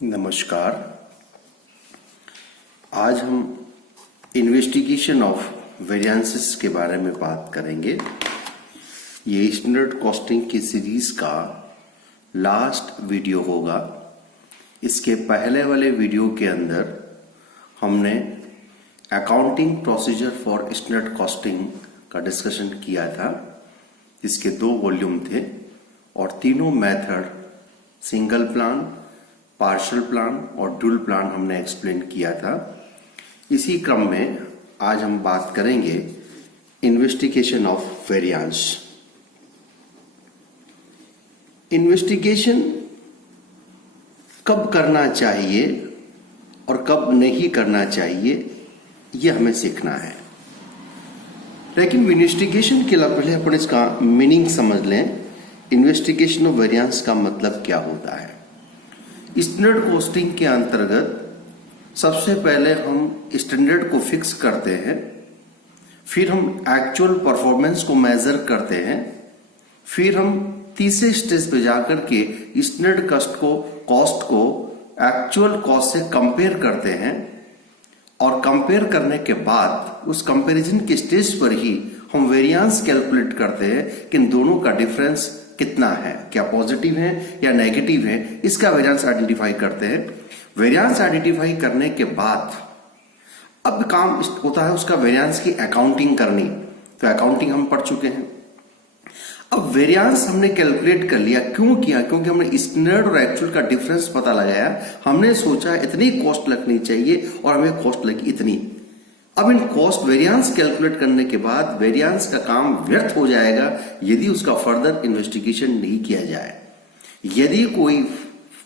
नमस्कार। आज हम इन्वेस्टिगेशन ऑफ वेरिएंसेस के बारे में बात करेंगे। ये स्टैंडर्ड कॉस्टिंग की सीरीज का लास्ट वीडियो होगा। इसके पहले वाले वीडियो के अंदर हमने accounting procedure for standard costing का डिस्कशन किया था। इसके 2 वॉल्यूम थे और तीनों method single plan, partial plan और ड्यूल प्लान हमने एक्सप्लेन किया था। इसी क्रम में आज हम बात करेंगे इन्वेस्टिगेशन ऑफ वेरिएंस। इन्वेस्टिगेशन कब करना चाहिए और कब नहीं करना चाहिए यह हमें सीखना है। लेकिन इन्वेस्टिगेशन के लिए पहले अपन इसका मीनिंग समझ लें। इन्वेस्टिगेशन ऑफ वेरिएंस का मतलब क्या होता है। स्टैंडर्ड कॉस्टिंग के अंतर्गत सबसे पहले हम स्टैंडर्ड को फिक्स करते हैं, फिर हम एक्चुअल परफॉर्मेंस को मेजर करते हैं, फिर हम तीसरे स्टेज पे जाकर के स्टैंडर्ड कॉस्ट को एक्चुअल कॉस्ट से कंपेयर करते हैं और कंपेयर करने के बाद उस कंपैरिजन के स्टेज पर ही हम वेरिएंस कैलकुलेट करते हैं कि इन दोनों का डिफरेंस कितना है, क्या पॉजिटिव है या नेगेटिव है, इसका वेरिएंस आइडेंटिफाई करते हैं। वेरिएंस आइडेंटिफाई करने के बाद अब काम होता है उसका वेरिएंस की अकाउंटिंग करनी। तो अकाउंटिंग हम पढ़ चुके हैं। अब वेरिएंस हमने कैलकुलेट कर लिया। क्यों किया? क्योंकि हमने स्टैंडर्ड और एक्चुअल का डिफरेंस पता लगाया। हमने सोचा इतनी कॉस्ट लगनी चाहिए और हमें कॉस्ट लगी इतनी। अब इन कॉस्ट वेरिएंस कैलकुलेट करने के बाद वेरिएंस का काम व्यर्थ हो जाएगा यदि उसका फर्दर इन्वेस्टिगेशन नहीं किया जाए। यदि कोई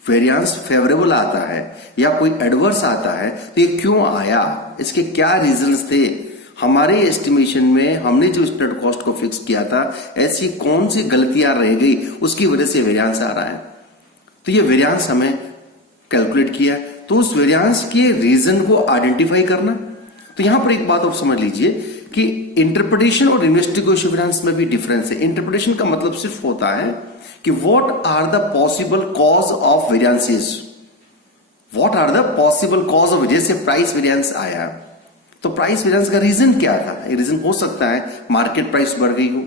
वेरिएंस फेवरेबल आता है या कोई एडवर्स आता है तो ये क्यों आया, इसके क्या रीजंस थे, हमारे एस्टिमेशन में हमने जो स्टैंडर्ड कॉस्ट को फिक्स किया था ऐसी कौन सी गलतियां रह गई उसकी वजह से वेरिएंस आ रहा है। तो ये वेरिएंस हमें कैलकुलेट किया। तो उस वेरिएंस के रीजन को आइडेंटिफाई करना। तो यहां पर एक बात आप समझ लीजिए कि इंटरप्रिटेशन और इन्वेस्टिगेशन वेरिएंस में भी डिफरेंस है। इंटरप्रिटेशन का मतलब सिर्फ होता है कि what are the possible cause of variances, what are the possible cause of, जैसे प्राइस वेरिएंस आया तो प्राइस वेरिएंस का रीजन क्या था। रीजन हो सकता है मार्केट प्राइस बढ़ गई हो,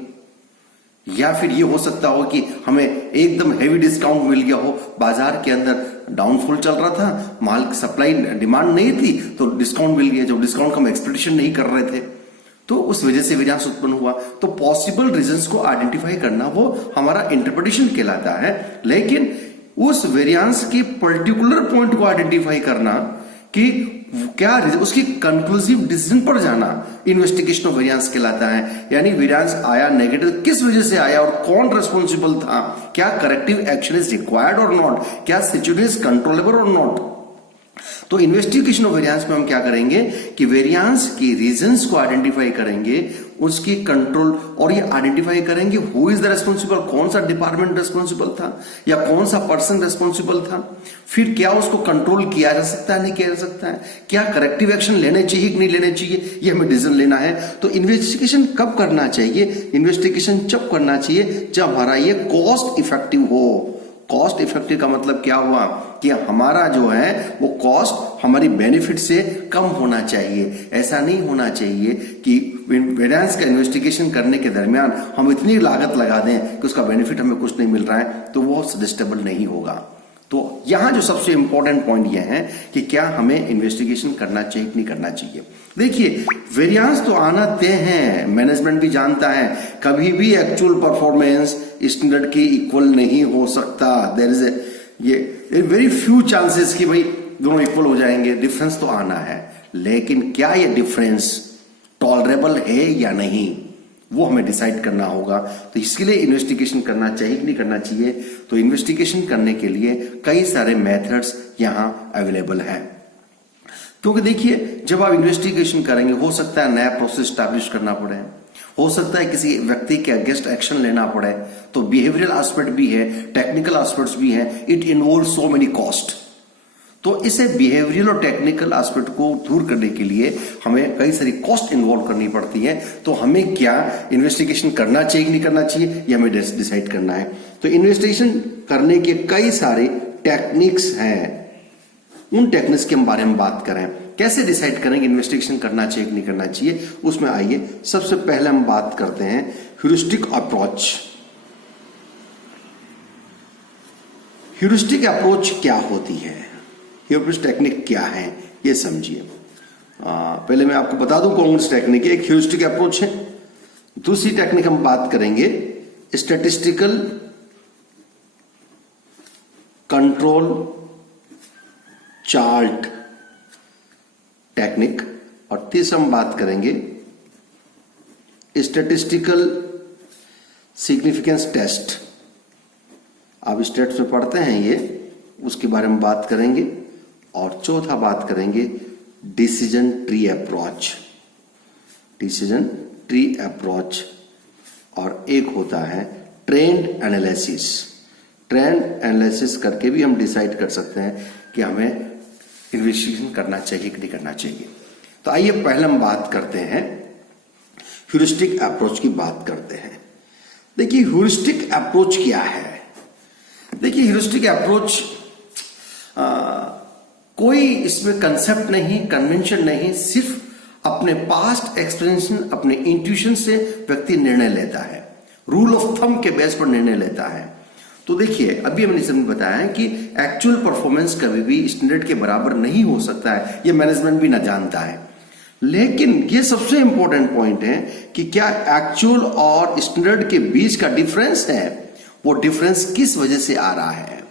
या फिर ये हो सकता हो कि हमें एकदम हेवी डिस्काउंट मिल गया हो, बाजार के अंदर डाउनफॉल चल रहा था, माल सप्लाई डिमांड नहीं थी तो डिस्काउंट मिल गया, जो डिस्काउंट का हम एक्सपेक्टेशन नहीं कर रहे थे तो उस वजह से वेरिएंस उत्पन्न हुआ। तो पॉसिबल रीजंस को आइडेंटिफाई करना वो हमारा इंटरप्रिटेशन कहलाता है। लेकिन उस वेरिएंस के पर्टिकुलर पॉइंट को आइडेंटिफाई करना कि क्या उसकी कंक्लूसिव डिसीजन पर जाना इन्वेस्टिगेशन ऑफ वेरिएंस कहलाता है। यानी वेरिएंस आया नेगेटिव, किस वजह से आया और कौन रिस्पॉन्सिबल था, क्या करेक्टिव एक्शन इज रिक्वायर्ड और नॉट, क्या सिचुएशन इज कंट्रोलेबल और नॉट। तो इन्वेस्टिगेशन ऑफ वेरिएंस में हम क्या करेंगे कि वेरिएंस की रीजंस को आइडेंटिफाई करेंगे, उसकी कंट्रोल, और ये आइडेंटिफाई करेंगे हु इज द रिस्पॉन्सिबल, कौन सा डिपार्टमेंट रिस्पॉन्सिबल था या कौन सा पर्सन रिस्पॉन्सिबल था, फिर क्या उसको कंट्रोल किया जा सकता है नहीं किया जा सकता है, क्या करेक्टिव एक्शन लेने चाहिए कि नहीं लेने चाहिए, ये हमें डिसीजन लेना है। तो इन्वेस्टिगेशन कब करना चाहिए? इन्वेस्टिगेशन जब करना चाहिए जब हमारा ये कॉस्ट इफेक्टिव हो। कॉस्ट इफेक्टिव का मतलब क्या हुआ कि हमारा जो है वो कॉस्ट हमारी बेनिफिट से कम होना चाहिए। ऐसा नहीं होना चाहिए कि वेरिएंस का इन्वेस्टिगेशन करने के दरमियान हम इतनी लागत लगा दें कि उसका बेनिफिट हमें कुछ नहीं मिल रहा है, तो वो सजेस्टेबल नहीं होगा। तो यहां जो सबसे इंपॉर्टेंट पॉइंट ये है कि क्या हमें इन्वेस्टिगेशन करना चाहिए कि नहीं करना चाहिए। देखिए, वेरिएंस तो आना तय है, मैनेजमेंट भी जानता है, कभी भी एक्चुअल परफॉर्मेंस स्टैंडर्ड की इक्वल नहीं हो सकता। There is very few chances कि भाई दोनों इक्वल हो जाएंगे, डिफरेंस तो आना है। लेकिन क्या ये डिफरेंस टॉलरेबल है या नहीं, वो हमें डिसाइड करना होगा। तो इसके लिए इन्वेस्टिगेशन करना चाहिए कि नहीं करना चाहिए। तो इन्वेस्टिगेशन करने के लिए कई सारे मेथड्स यहां अवेलेबल हैं। क्योंकि देखिए, जब आप इन्वेस्टिगेशन करेंगे हो सकता है नया प्रोसेस स्टैब्लिश करना पड़े, हो सकता है किसी व्यक्ति के अगेंस्ट एक्शन लेना पड़े, तो बिहेवियरल एस्पेक्ट भी है, टेक्निकल एस्पेक्ट्स भी है, it involve so many cost. तो इसे बिहेवियरल और टेक्निकल एस्पेक्ट को दूर करने के लिए हमें कई सारी कॉस्ट इन्वॉल्व करनी पड़ती है। तो हमें क्या इन्वेस्टिगेशन करना चाहिए कि नहीं करना चाहिए, ये हमें डिसाइड करना है। तो इन्वेस्टिगेशन करने के कई सारे टेक्निक्स हैं, उन टेक्निक्स के बारे में बात करें, कैसे डिसाइड करें कि इन्वेस्टिगेशन करना चाहिए कि नहीं करना चाहिए, उसमें आइए सबसे पहले हम बात करते हैं ह्यूरिस्टिक अप्रोच। ह्यूरिस्टिक अप्रोच क्या होती है, ह्यूरिस्टिक टेक्निक क्या है, ये समझिए। पहले मैं आपको बता दूं कौन सी टेक्निक है। एक ह्यूरिस्टिक अप्रोच है, दूसरी टेक्निक हम बात करेंगे स्टैटिस्टिकल कंट्रोल चार्ट टेक्निक, और तीसरा हम बात करेंगे स्टैटिस्टिकल सिग्निफिकेंस टेस्ट। आप स्टेट्स में पढ़ते हैं ये, उसके बारे में बात करेंगे। और चौथा बात करेंगे decision tree approach, decision tree approach. और एक होता है ट्रेंड एनालिसिस। ट्रेंड एनालिसिस करके भी हम डिसाइड कर सकते हैं कि हमें इन्वेस्टिगेशन करना चाहिए कि नहीं करना चाहिए। तो आइए पहले हम बात करते हैं ह्यूरिस्टिक अप्रोच की बात करते हैं। देखिए ह्यूरिस्टिक अप्रोच क्या है। देखिए ह्यूरिस्टिक अप्रोच कोई इसमें कंसेप्ट नहीं, कन्वेंशन नहीं, सिर्फ अपने पास्ट एक्सपीरियंस, अपने इंट्यूशन से व्यक्ति निर्णय लेता है, रूल ऑफ थंब के बेस पर निर्णय लेता है। तो देखिए अभी हमने इसमें बताया है कि एक्चुअल परफॉर्मेंस कभी भी स्टैंडर्ड के बराबर नहीं हो सकता है, ये मैनेजमेंट भी ना जानता है। लेकिन ये सबसे इंपॉर्टेंट पॉइंट है कि क्या एक्चुअल और स्टैंडर्ड के बीच का डिफरेंस है, वो डिफरेंस किस वजह से आ रहा है।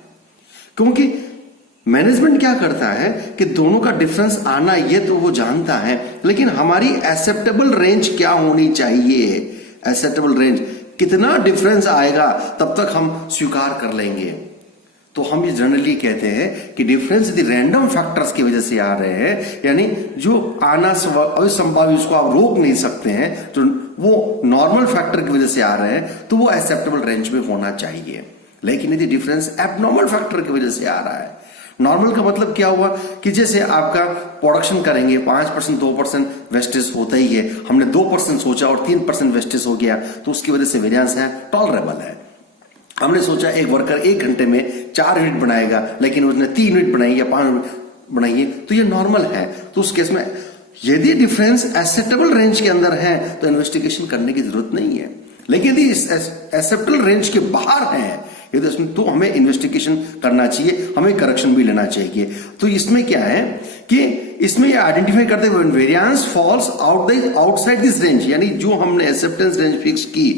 क्योंकि मैनेजमेंट क्या करता है कि दोनों का डिफरेंस आना ये तो वो जानता है, लेकिन हमारी एक्सेप्टेबल रेंज क्या होनी चाहिए, एक्सेप्टेबल रेंज कितना डिफरेंस आएगा तब तक हम स्वीकार कर लेंगे। तो हम ये जनरली कहते हैं कि डिफरेंस यदि रैंडम फैक्टर्स की वजह से आ रहे हैं, यानी जो आना अविसंभावी उसको आप रोक नहीं सकते हैं, तो वो नॉर्मल फैक्टर की वजह से आ रहे हैं, तो वो एक्सेप्टेबल रेंज में होना चाहिए। लेकिन यदि डिफरेंस एबनॉर्मल फैक्टर की वजह से आ रहा है, नॉर्मल का मतलब क्या हुआ कि जैसे आपका प्रोडक्शन करेंगे 5% 2% वेस्टेज होता ही है, हमने 2% सोचा और 3% वेस्टेज हो गया, तो उसकी वजह से वेरिएंस है, टॉलरेबल है। हमने सोचा एक वर्कर 1 घंटे में 4 यूनिट बनाएगा, लेकिन उसने 3 यूनिट बनाई या 5 यूनिट बनाई, तो ये नॉर्मल है। तो उस केस में यदि डिफरेंस एक्सेप्टेबल रेंज के अंदर है तो इन्वेस्टिगेशन करने की जरूरत नहीं है। लेकिन यदि एक्सेप्टेबल रेंज के बाहर है तो हमें इन्वेस्टिगेशन करना चाहिए, हमें करेक्शन भी लेना चाहिए। तो इसमें क्या है कि इसमें ये आइडेंटिफाई करते हुए variance falls outside this range, यानी जो हमने एक्सेप्टेंस रेंज फिक्स की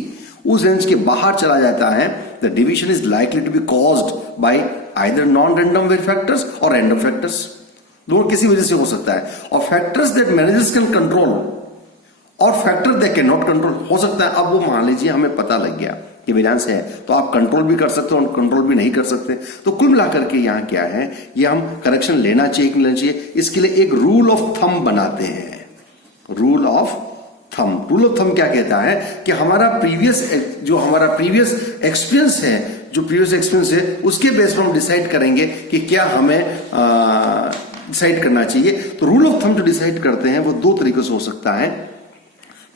उस रेंज के बाहर चला जाता है, the division is likely to be caused by either non random factors और रैंडम फैक्टर्स, दोनों किसी वजह से हो सकता है। और factors that managers can control और factor they can not control हो सकता है। अब वो मान लीजिए हमें पता लग गया कि वेरिएंस है, तो आप कंट्रोल भी कर सकते हो और कंट्रोल भी नहीं कर सकते। तो कुल मिलाकर के यहाँ क्या है, ये हम करेक्शन लेना चाहिए कि नहीं लेना चाहिए, इसके लिए एक रूल ऑफ थंब बनाते हैं। Rule of thumb, rule of thumb क्या कहता है कि हमारा प्रीवियस एक्सपीरियंस है, जो प्रीवियस एक्सपीरियंस है उसके बेस पर हम डिसाइड करेंगे कि क्या हमें डिसाइड करना चाहिए। तो रूल ऑफ थंब जो डिसाइड करते हैं वो 2 तरीकों से हो सकता है।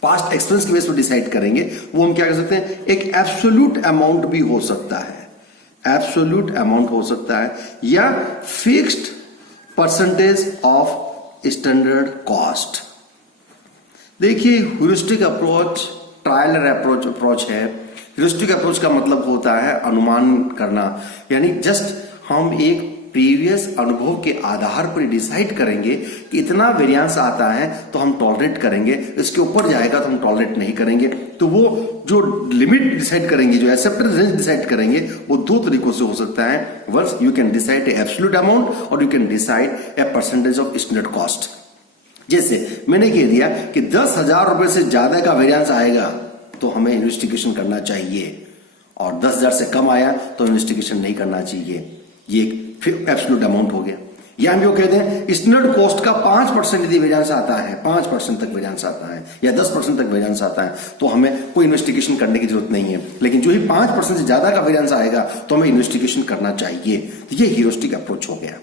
पास्ट एक्सपीरियंस के बेस पर डिसाइड करेंगे, वो हम क्या कर सकते हैं, एक एब्सोल्यूट अमाउंट भी हो सकता है, एब्सोल्यूट अमाउंट हो सकता है, या fixed percentage of standard cost. देखिए heuristic approach trial and approach है। ह्यूरिस्टिक अप्रोच का मतलब होता है अनुमान करना, यानी जस्ट हम एक प्रीवियस अनुभव के आधार पर डिसाइड करेंगे कि इतना वेरिएंस आता है तो हम टॉलरेट करेंगे, इसके ऊपर जाएगा तो हम टॉलरेट नहीं करेंगे। तो वो जो लिमिट डिसाइड करेंगे, जो एक्सेप्टेंस रेंज डिसाइड करेंगे, वो 2 तरीकों से हो सकता है। Once you can decide a absolute amount और you can decide a percentage of standard cost. जैसे मैंने कह दिया कि 10,000 रुपए से ज्यादा का वेरिएंस आएगा तो हमें इन्वेस्टिगेशन करना चाहिए, और 10,000 से कम आया तो इन्वेस्टिगेशन नहीं करना चाहिए। ये फिर एब्सोल्यूट अमाउंट हो गया। या हम जो कहते हैं स्टैंडर्ड कॉस्ट का 5% यदि वेरिएंस आता है, 5% तक वेरिएंस आता है या 10% तक वेरिएंस आता है, तो हमें कोई इन्वेस्टिगेशन करने की जरूरत नहीं है। लेकिन जो ही 5% से ज्यादा का वेरिएंस आएगा तो हमें इन्वेस्टिगेशन करना चाहिए। तो ये ह्यूरिस्टिक अप्रोच हो गया।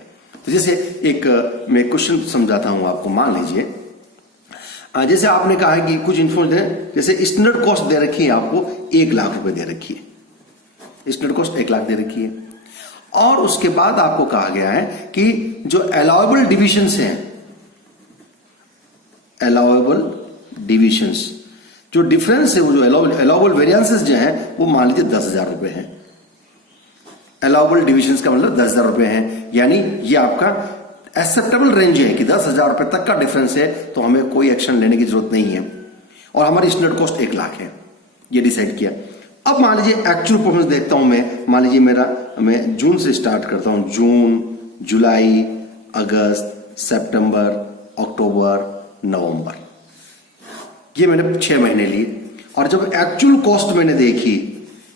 तो जैसे मैं क्वेश्चन समझाता हूं आपको। मान लीजिए जैसे आपने कहा कि कुछ इन्फॉर्मेशन, जैसे स्टैंडर्ड कॉस्ट दे रखी है आपको 1 लाख रुपए दे रखी है, स्टैंडर्ड कॉस्ट 1 लाख दे रखी है, और उसके बाद आपको कहा गया है कि जो अलाउएबल डिविजन्स हैं, अलाउएबल डिविजन्स, जो डिफरेंस है, वो जो अलाउएबल वेरिएंसेस जो है वो मान लीजिए 10,000 रुपए है। अलाउएबल डिविजन्स का मतलब 10,000 रुपए है, यानी ये आपका एक्सेप्टेबल रेंज है कि 10,000 रुपए तक का डिफरेंस है तो हमें कोई एक्शन लेने की जरूरत नहीं है, और हमारी स्टैंडर्ड कॉस्ट 1 लाख है, ये डिसाइड किया। अब मान लीजिए एक्चुअल परफॉर्मेंस देखता हूं मैं लीजिए मैं जून से स्टार्ट करता हूं, जून, जुलाई, अगस्त, सितंबर, अक्टूबर, नवंबर, ये मैंने 6 महीने लिए। और जब एक्चुअल कॉस्ट मैंने देखी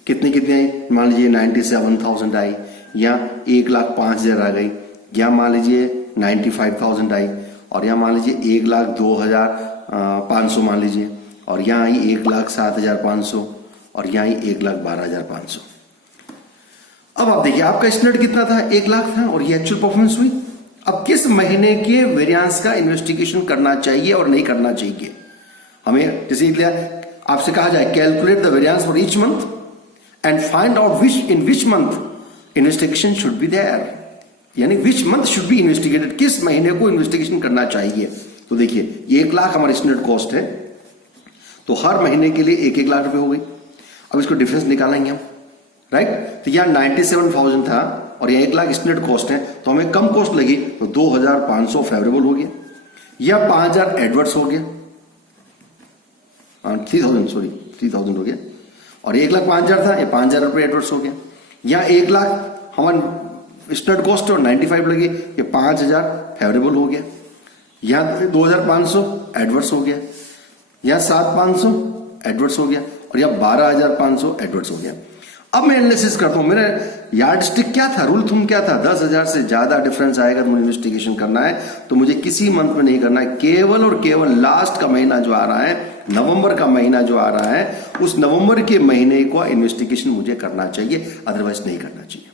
कितने मान लीजिए 97,000 आई, या 1,05,000 आ गई, या मान लीजिए 95,000 आई, और यहाँ मान लीजिए 1,02,500 मान लीजिए, और यहाँ आई 1,07,500, और यहाँ आई 1,12,500। अब आप देखिए आपका स्टैंडर्ड कितना था, 1 लाख था, और ये एक्चुअल परफॉर्मेंस हुई। अब किस महीने के वेरिएंस का इन्वेस्टिगेशन करना चाहिए और नहीं करना चाहिए, हमें जैसे आपसे कहा जाए calculate the variance for each month and find out in which month investigation should be there, यानी which month should be investigated, किस महीने को इन्वेस्टिगेशन करना चाहिए। तो देखिए ये 1 लाख हमारी स्टैंडर्ड कॉस्ट है, तो हर महीने के लिए 1-1 लाख रुपए हो गई। अब इसको डिफरेंस निकालेंगे हम, राइट। तो यहाँ 97,000 था और यहाँ 1 लाख स्टैंडर्ड कॉस्ट है, तो हमें कम कॉस्ट लगी, तो 2,500 फेवरेबल हो गया, या 5,000 एडवर्स हो गया, 3,000 हो गया, और 1,05,000 था, ये 5,000 रुपये एडवर्स हो गया। यहाँ 1 लाख हमारा स्टैंडर्ड कॉस्ट और 95 लगे, ये 5,000 फेवरेबल हो गया। यहाँ 2,500 एडवर्स हो गया, यहाँ 7,500 एडवर्स हो गया, और यहाँ 12,500 एडवर्स हो गया। अब मैं एनालिसिस करता हूं, मेरा यार्ड स्टिक क्या था, रूल थंब क्या था, 10,000 से ज्यादा डिफरेंस आएगा तो मुझे इन्वेस्टिगेशन करना है, तो मुझे किसी मंथ में नहीं करना है, केवल और केवल लास्ट का महीना जो आ रहा है, नवंबर का महीना जो आ रहा है, उस नवंबर के महीने को इन्वेस्टिगेशन मुझे करना चाहिए, अदरवाइज नहीं करना चाहिए।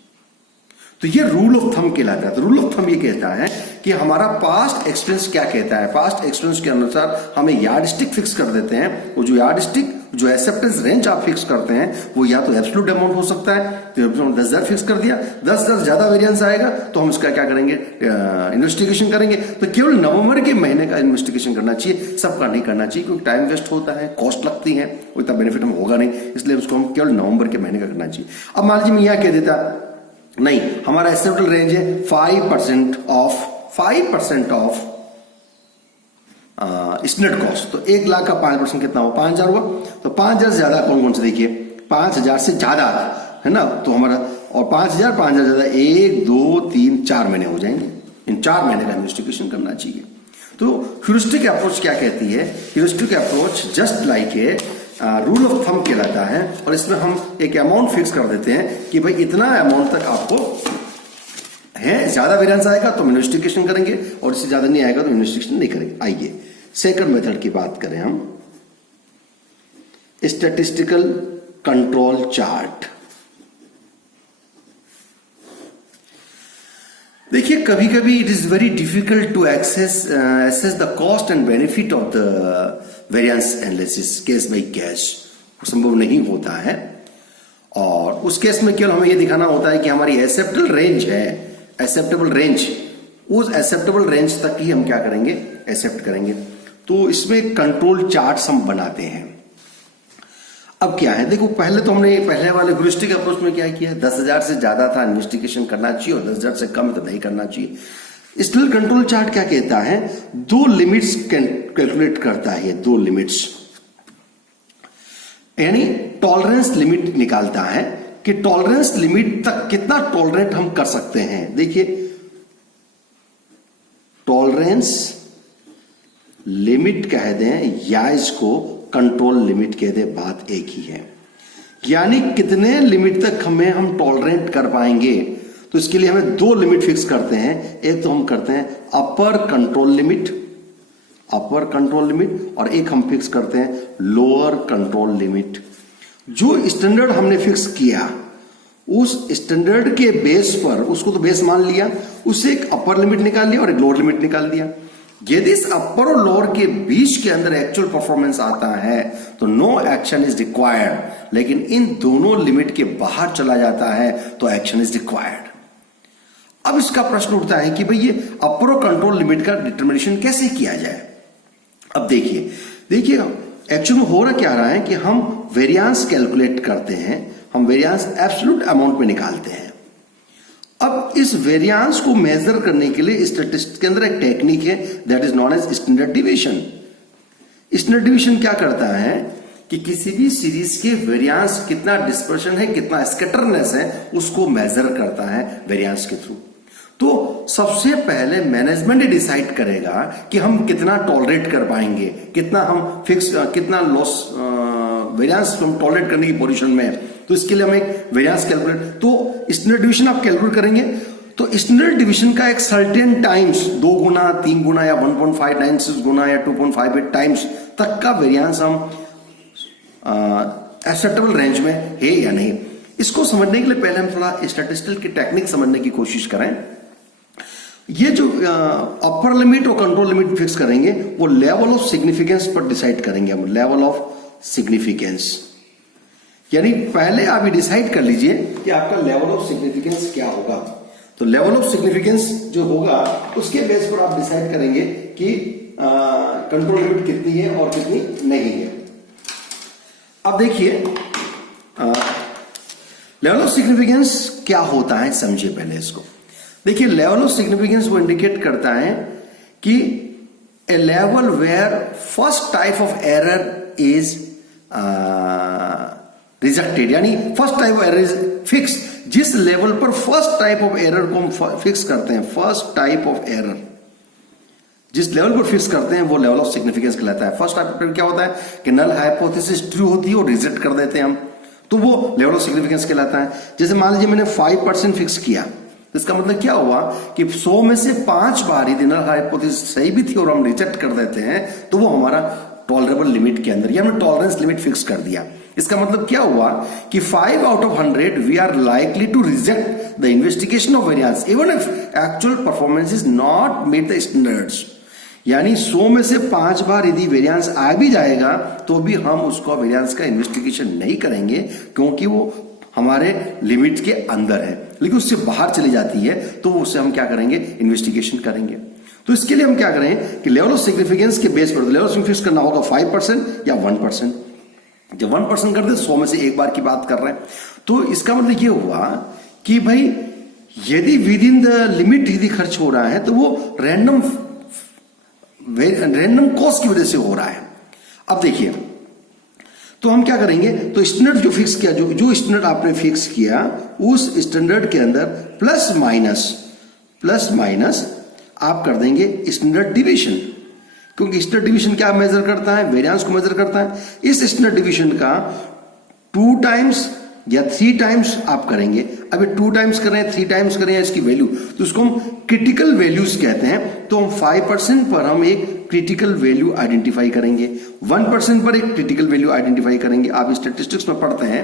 तो ये रूल ऑफ थंब कहलाता है। तो रूल ऑफ थंब ये कहता है कि हमारा पास्ट एक्सपीरियंस क्या कहता है, पास्ट एक्सपीरियंस के अनुसार हमें यार्ड स्टिक फिक्स कर देते हैं। वो जो यार्ड स्टिक जो एक्सेप्टेंस रेंज आप फिक्स करते हैं वो या तो एब्सोल्यूट अमाउंट हो सकता है, तो 10,000 फिक्स कर दिया, 10,000 ज्यादा वेरिएंस आएगा तो हम इसका क्या करेंगे, इन्वेस्टिगेशन करेंगे। तो केवल नवंबर के महीने का इन्वेस्टिगेशन करना चाहिए, सबका नहीं करना चाहिए, क्योंकि टाइम वेस्ट होता है, कॉस्ट लगती है, उतना बेनिफिट हम होगा नहीं, इसलिए उसको हम केवल नवंबर के महीने का करना चाहिए। अब मान लीजिए मैं यहाँ कह देता नहीं, हमारा एक्सेप्टेबल रेंज है 5% ऑफ स्टैंडर्ड कॉस्ट, तो 1 लाख का 5% कितना हुआ, 5,000 हुआ। तो 5,000 से ज्यादा कौन कौन से, देखिए 5,000 से ज्यादा है ना, तो हमारा और 5,000 ज्यादा 1, 2, 3, 4 महीने हो जाएंगे, इन 4 महीने का इन्वेस्टिगेशन करना चाहिए। तो ह्यूरिस्टिक अप्रोच क्या कहती है, heuristic approach just like a rule of thumb कहलाता है, और इसमें हम एक अमाउंट फिक्स कर देते हैं कि भाई इतना अमाउंट तक आपको है, ज्यादा वेरिएंस आएगा तो हम इन्वेस्टिगेशन करेंगे, और इससे ज्यादा नहीं आएगा तो इन्वेस्टिगेशन नहीं करेंगे। आइए सेकंड मेथड की बात करें हम, स्टैटिस्टिकल कंट्रोल चार्ट। देखिए कभी कभी it is very difficult to assess the cost and benefit of the variance analysis case by case, संभव नहीं होता है, और उस केस में केवल हमें यह दिखाना होता है कि हमारी एक्सेप्टेबल रेंज है, एक्सेप्टेबल रेंज, उस एक्सेप्टेबल रेंज तक ही हम क्या करेंगे, एक्सेप्ट करेंगे। तो इसमें कंट्रोल चार्ट्स हम बनाते हैं। अब क्या है, देखो पहले तो हमने पहले वाले ह्यूरिस्टिक अप्रोच में क्या किया, 10,000 से ज्यादा था इन्वेस्टिगेशन करना चाहिए, और 10,000 से कम तो नहीं करना चाहिए। स्टिल कंट्रोल चार्ट क्या कहता है, 2 लिमिट्स कैलकुलेट करता है, 2 लिमिट्स, यानी टॉलरेंस लिमिट निकालता है कि टॉलरेंस लिमिट तक कितना टॉलरेट हम कर सकते हैं। देखिए टॉलरेंस लिमिट कह दें या इसको कंट्रोल लिमिट कह दें, बात एक ही है, यानी कितने लिमिट तक हम टॉलरेट कर पाएंगे। तो इसके लिए हमें 2 लिमिट फिक्स करते हैं, एक तो हम करते हैं अपर कंट्रोल लिमिट, और एक हम फिक्स करते हैं लोअर कंट्रोल लिमिट। जो स्टैंडर्ड हमने फिक्स किया उस स्टैंडर्ड के बेस पर, उसको तो बेस मान लिया, उससे एक अपर लिमिट निकाल लिया और एक लोअर लिमिट निकाल दिया। यदि इस अपर और लोअर के बीच के अंदर एक्चुअल परफॉर्मेंस आता है तो नो एक्शन इज रिक्वायर्ड, लेकिन इन दोनों लिमिट के बाहर चला जाता है तो एक्शन इज रिक्वायर्ड। अब इसका प्रश्न उठता है कि भाई ये अपर और कंट्रोल लिमिट का डिटर्मिनेशन कैसे किया जाए। अब देखिए एक्चुअल में हो क्या रहा है कि हम वेरिएंस कैलकुलेट करते हैं, हम वेरिएंस एब्सोल्यूट अमाउंट में निकालते हैं। अब इस वेरिएंस को मेजर करने के लिए स्टैटिस्टिक्स के अंदर एक टेक्निक है that is known as standard division. Standard division क्या करता है कि किसी भी सीरीज के वेरिएंस कितना डिस्पर्शन है, कितना स्कैटरनेस है, उसको मेजर करता है वेरिएंस के थ्रू। तो सबसे पहले मैनेजमेंट डिसाइड करेगा कि हम कितना टॉलरेट कर पाएंगे, कितना हम फिक्स, कितना लॉस वेरिएंस हम टॉलरेट करने की पोजीशन में है। तो इसके लिए हम एक वेरिएंस कैलकुलेट, तो स्टैंडर्ड डिवीजन आप कैलकुलेट करेंगे तो स्टैंडर्ड डिवीजन का एक सर्टेन टाइम्स 2 गुना 3 गुना या 1.596 गुना या 2.58 टाइम्स तक का वेरिएंस हम एक्सेप्टेबल रेंज में है या नहीं। इसको समझने के लिए पहले हम थोड़ा स्टैटिस्टिकल की टेक्निक समझने की कोशिश करें। ये जो अपर लिमिट और कंट्रोल लिमिट फिक्स करेंगे वो लेवल ऑफ सिग्निफिकेंस पर डिसाइड करेंगे हम, लेवल ऑफ सिग्निफिकेंस। यानी पहले आप ये डिसाइड कर लीजिए कि आपका लेवल ऑफ सिग्निफिकेंस क्या होगा। तो लेवल ऑफ सिग्निफिकेंस जो होगा उसके बेस पर आप डिसाइड करेंगे कि कंट्रोल लिमिट कितनी है और कितनी नहीं है। अब देखिए लेवल ऑफ सिग्निफिकेंस क्या होता है, समझिए पहले इसको। देखिए लेवल ऑफ सिग्निफिकेंस वो इंडिकेट करता है कि a level where first type of error is rejected, यानी first type of error is fix. जिस लेवल पर फर्स्ट टाइप ऑफ एरर को हम फिक्स करते हैं, फर्स्ट टाइप ऑफ एरर जिस लेवल पर फिक्स करते हैं वो लेवल ऑफ सिग्निफिकेंस कहलाता है। फर्स्ट टाइप ऑफ क्या होता है कि नल हाइपोथेसिस ट्रू होती है और रिजेक्ट कर देते हैं हम, तो वो लेवल ऑफ सिग्निफिकेंस कहलाता है। जैसे मान लीजिए मैंने 5% फिक्स किया, इसका मतलब क्या हुआ कि 100 में से 5 बार यदि नल हाइपोथेसिस सही भी थी और हम रिजेक्ट कर देते हैं तो वो हमारा टॉलरेबल लिमिट के अंदर, या हमने टॉलरेंस लिमिट फिक्स कर दिया। इसका मतलब क्या हुआ कि 5 out of 100 we are likely to reject the investigation of variance even if actual performance is not meet the standards. यानी 100 में से 5 बार यदि वेरिएंस आ भी जाएगा तो भी हम उसको वेरिएंस का इन्वेस्टिगेशन नहीं करेंगे क्योंकि वो हमारे लिमिट के अंदर है। लेकिन उससे बाहर चली जाती है तो उससे हम क्या करेंगे, इन्वेस्टिगेशन करेंगे। तो इसके लिए हम क्या करें कि लेवल ऑफ सिग्निफिकेंस के बेस पर लेवल ऑफ सिग्निफिकेंस करना होगा 5% या 1%। जब 1% कर दे 100 में से एक बार की बात कर रहे हैं, तो इसका मतलब ये हुआ कि भाई यदि विद इन द लिमिट यदि खर्च हो रहा है तो वो रैंडम कॉस्ट की वजह से हो रहा है। अब देखिए तो हम क्या करेंगे, तो स्टैंडर्ड जो फिक्स किया, जो स्टैंडर्ड आपने फिक्स किया उस स्टैंडर्ड के अंदर प्लस माइनस आप कर देंगे स्टैंडर्ड डिवीजन, क्योंकि स्टैंडर्ड डिवीजन क्या मेजर करता है, वेरिएंस को मेजर करता है। इस स्टैंडर्ड डिवीजन का 2 टाइम्स या 3 टाइम्स आप करेंगे। अब 2 टाइम्स करें 3 टाइम्स करें इसकी वैल्यू, तो उसको हम क्रिटिकल वैल्यूज कहते हैं। तो हम 5% पर हम एक क्रिटिकल वैल्यू आइडेंटिफाई करेंगे, 1% पर एक क्रिटिकल वैल्यू आइडेंटिफाई करेंगे। आप स्टैटिस्टिक्स में पढ़ते हैं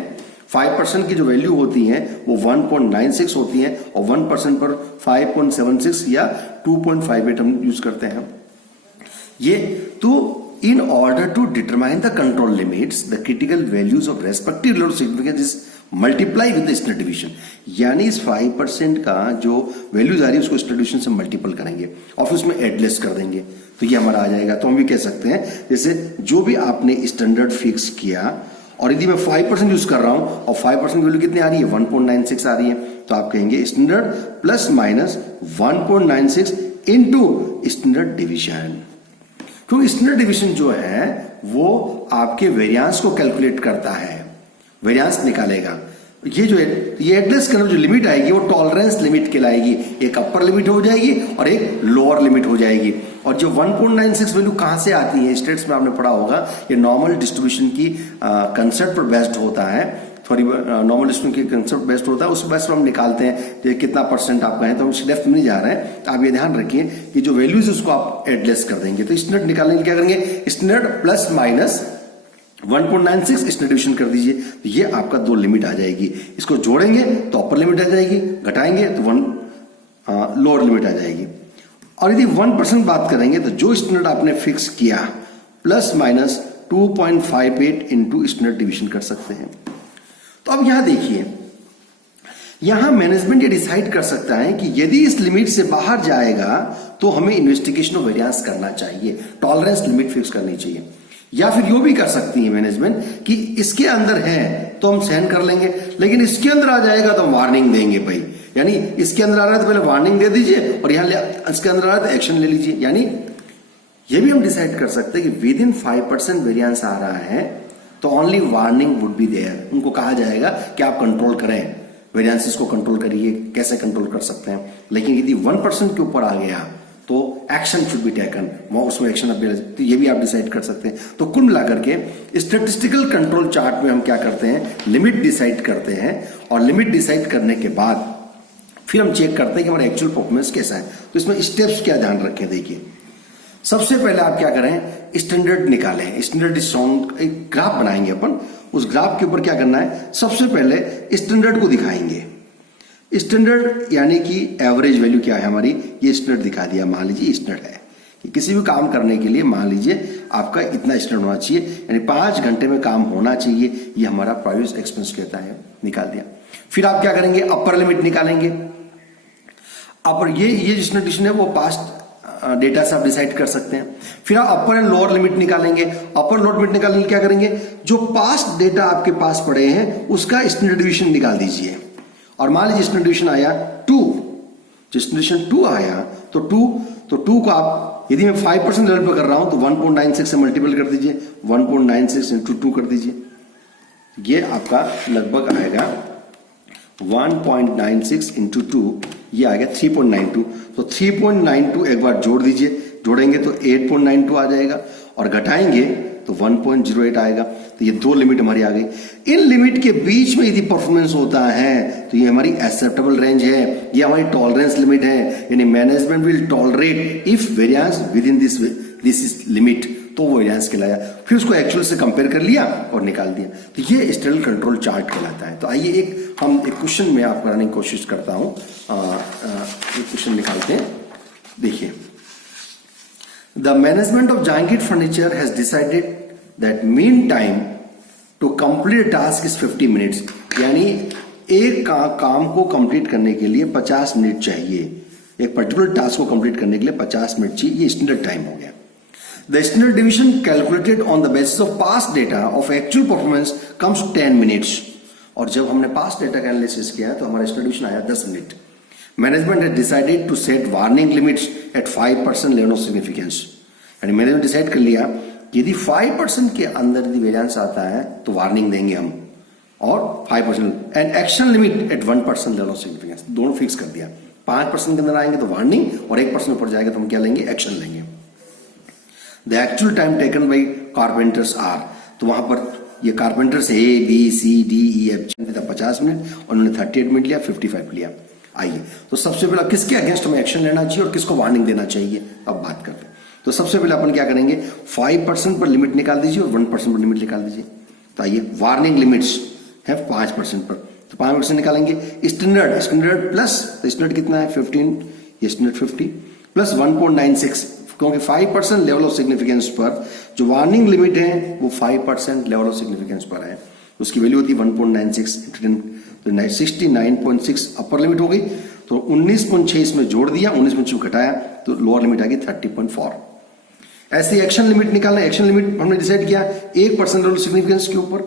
5% की जो वैल्यू होती है वो 1.96 होती है और 1% पर 5.76 या 2.58 हम यूज करते हैं। ये तो in order to determine the control limits, the critical values of respective level of significance is multiply with the standard deviation। यानी इस 5% का जो वैल्यूज आ रही है उसको standard deviation से मल्टीपल करेंगे और फिर उसमें एडलेस कर देंगे, तो ये हमारा आ जाएगा। तो हम भी कह सकते हैं जैसे जो भी आपने स्टैंडर्ड फिक्स किया और यदि मैं 5% यूज कर रहा हूं और 5% वैल्यू कितनी आ रही है, 1.96 आ रही है, तो आप कहेंगे standard plus minus 1.96 into standard division. क्योंकि स्टैंडर्ड डिवीजन जो है वो आपके वेरिएंस को कैलकुलेट करता है, वेरिएंस निकालेगा। ये जो है ये एडजस्ट करने जो लिमिट आएगी वो टॉलरेंस लिमिट कहलाएगी। एक अपर लिमिट हो जाएगी और एक लोअर लिमिट हो जाएगी। और जो 1.96 वैल्यू कहां से आती है, स्टेट्स में आपने पढ़ा होगा, ये नॉर्मल डिस्ट्रीब्यूशन की कंसेप्ट पर बेस्ड होता है, सॉरी नॉर्मल डिस्ट्रीब्यूशन की कंसेप्ट बेस्ड होता है, उस बेस पर हम निकालते हैं कितना परसेंट आपका है। तो हम डेप्थ में नहीं जा रहे हैं, आप ये ध्यान रखिए कि जो वैल्यूज उसको आप एडजस्ट कर देंगे। तो स्टैंडर्ड निकालने के लिए क्या करेंगे, standard plus minus 1.96 standard division कर दीजिए, तो ये आपका 2 लिमिट आ जाएगी। इसको जोड़ेंगे तो अपर लिमिट आ जाएगी, घटाएंगे तो 1 लोअर लिमिट आ जाएगी। और यदि 1% बात करेंगे तो जो स्टैंडर्ड आपने फिक्स किया plus minus 2.58 into standard division कर सकते हैं। तो अब यहां देखिए यहां मैनेजमेंट ये डिसाइड कर सकता है कि यदि इस लिमिट से बाहर जाएगा तो हमें इन्वेस्टिगेशन ऑफ वेरिएंस करना चाहिए, टॉलरेंस लिमिट फिक्स करनी चाहिए। या फिर यो भी कर सकती है मैनेजमेंट कि इसके अंदर है तो हम सहन कर लेंगे, लेकिन इसके अंदर आ जाएगा तो हम वार्निंग देंगे भाई। यानी इसके अंदर आ रहा है तो पहले वार्निंग दे दीजिए और यहां इसके अंदर आ रहा है तो एक्शन ले लीजिए। यानी ये भी हम डिसाइड कर सकते हैं कि विद इन 5% वेरिएंस आ रहा है तो only warning would be there. उनको कहा जाएगा कि आप कंट्रोल करें, वेरिएंसेस को कंट्रोल करिए, कैसे कंट्रोल कर सकते हैं। लेकिन यदि 1% के ऊपर आ गया तो एक्शन शुड बी टेकन, उसमें एक्शन तो ये भी आप डिसाइड कर सकते हैं। तो कुल मिलाकर के स्टैटिस्टिकल कंट्रोल चार्ट में हम क्या करते हैं, लिमिट डिसाइड करते हैं और लिमिट डिसाइड करने के बाद फिर हम चेक करते हैं कि हमारा एक्चुअल परफॉर्मेंस कैसा है। तो इसमें स्टेप्स क्या ध्यान रखें, देखिए सबसे पहले आप क्या करें, स्टैंडर्ड निकालें, स्टैंडर्ड डिस्काउंट एक ग्राफ बनाएंगे अपन। उस ग्राफ के ऊपर क्या करना है, सबसे पहले स्टैंडर्ड को दिखाएंगे। स्टैंडर्ड यानी कि एवरेज वैल्यू क्या है हमारी, ये स्टैंडर्ड दिखा दिया। मान लीजिए स्टैंडर्ड है कि किसी भी काम करने के लिए मान लीजिए आपका इतना स्टैंडर्ड होना चाहिए, यानी 5 घंटे में काम होना चाहिए, ये हमारा प्राइस एक्सपेंस कहता है, निकाल दिया। फिर आप क्या करेंगे, अपर लिमिट निकालेंगे। अपर ये जिस नोटिशन है वो पास्ट डेटा से आप डिसाइड कर सकते हैं। फिर आप अपर एंड लोअर लिमिट निकालेंगे। अपर लोअर लिमिट निकालने के लिए क्या करेंगे, जो पास्ट डेटा आपके पास पड़े हैं उसका स्टैंडर्ड डिवीजन निकाल दीजिए। और मान लीजिए स्टैंडर्ड डिवीजन आया 2, जो स्टैंडर्ड डिवीजन 2 आया तो 2 को आप यदि मैं 5% लेवल पर कर रहा हूं तो 1.96 से मल्टीपल कर दीजिए, 1.96 इंटू 2 कर दीजिए, ये आपका लगभग आएगा 1.96 इंटू 2, ये आ गया 3.92। तो 3.92 एक बार जोड़ दीजिए, जोड़ेंगे तो 8.92 आ जाएगा और घटाएंगे तो 1.08 आएगा। तो ये 2 लिमिट हमारी आ गई। इन लिमिट के बीच में यदि परफॉर्मेंस होता है तो ये हमारी एक्सेप्टेबल रेंज है, ये हमारी टॉलरेंस लिमिट है। यानी management will tolerate if variance with in this is limit, तो वो वेरिएंस कहलाया। फिर उसको एक्चुअल से कंपेयर कर लिया और निकाल दिया। तो ये स्टैंडर्ड कंट्रोल चार्ट कहलाता है। तो आइए हम एक क्वेश्चन में आप कराने की कोशिश करता हूं। एक क्वेश्चन निकालते हैं, देखिए। The management of Jahangir furniture has decided that mean time to complete task is 50 minutes. यानी एक काम को कंप्लीट करने के लिए 50 मिनट चाहिए, एक पर्टिकुलर टास्क को कंप्लीट करने के लिए 50 मिनट चाहिए, ये स्टैंडर्ड टाइम हो गया। The standard deviation calculated on the basis of past data of actual performance comes 10 minutes. और जब हमने past data का एनालिसिस किया तो हमारा standard deviation आया 10 minute. Management had decided to set warning limits at 5% level of significance. यानी management decide कर लिया कि यदि 5% के अंदर यदि वेरिएंस आता है तो वार्निंग देंगे हम, और 5% and action limit at 1% level of significance, दोनों फिक्स कर दिया। 5% के अंदर आएंगे तो वार्निंग और 1% ऊपर जाएगा तो हम क्या लेंगे, एक्शन लेंगे। The actual time taken by carpenters are, तो वहां पर ये कारपेंटर्स ABCDEF 50 मिनट और उन्होंने 38 मिनट लिया, 55 लिया। आइए तो सबसे पहले किसके अगेंस्ट हमें एक्शन लेना चाहिए और किसको वार्निंग देना चाहिए, अब बात करते हैं। तो सबसे पहले अपन क्या करेंगे, 5% पर लिमिट निकाल दीजिए और 1% पर लिमिट निकाल दीजिए। तो आइए वार्निंग लिमिट्स है 5% पर, तो 5% निकालेंगे। स्टैंडर्ड प्लस स्टैंडर्ड कितना है 15, ये स्टैंडर्ड 50 प्लस 1.96, क्योंकि 5% लेवल ऑफ सिग्निफिकेंस पर जो वार्निंग लिमिट है वो 5% लेवल ऑफ सिग्निफिकेंस पर है, उसकी वैल्यू होती है 1.96 तो 69.6 अपर लिमिट हो गई। तो 19.6 इसमें जोड़ दिया, 19.6 घटाया तो लोअर लिमिट आ गई 30.4। ऐसे एक्शन लिमिट निकालना, एक्शन लिमिट हमने डिसाइड किया 1% लेवल सिग्निफिकेंस के ऊपर,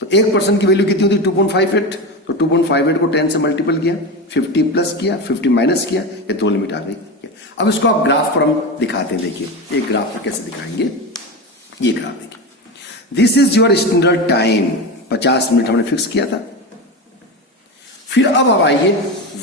तो 1% की वैल्यू कितनी होती है 2.58, तो 2.58 को 10 से मल्टीपल किया, 50 प्लस किया, 50 माइनस किया, ये 2 लिमिट आ गई। अब इसको आप ग्राफ पर हम दिखाते हैं, देखिए एक ग्राफ पर कैसे दिखाएंगे, ये ग्राफ देखिए। This is your standard time, 50 minute हमने फिक्स किया था। फिर अब आइए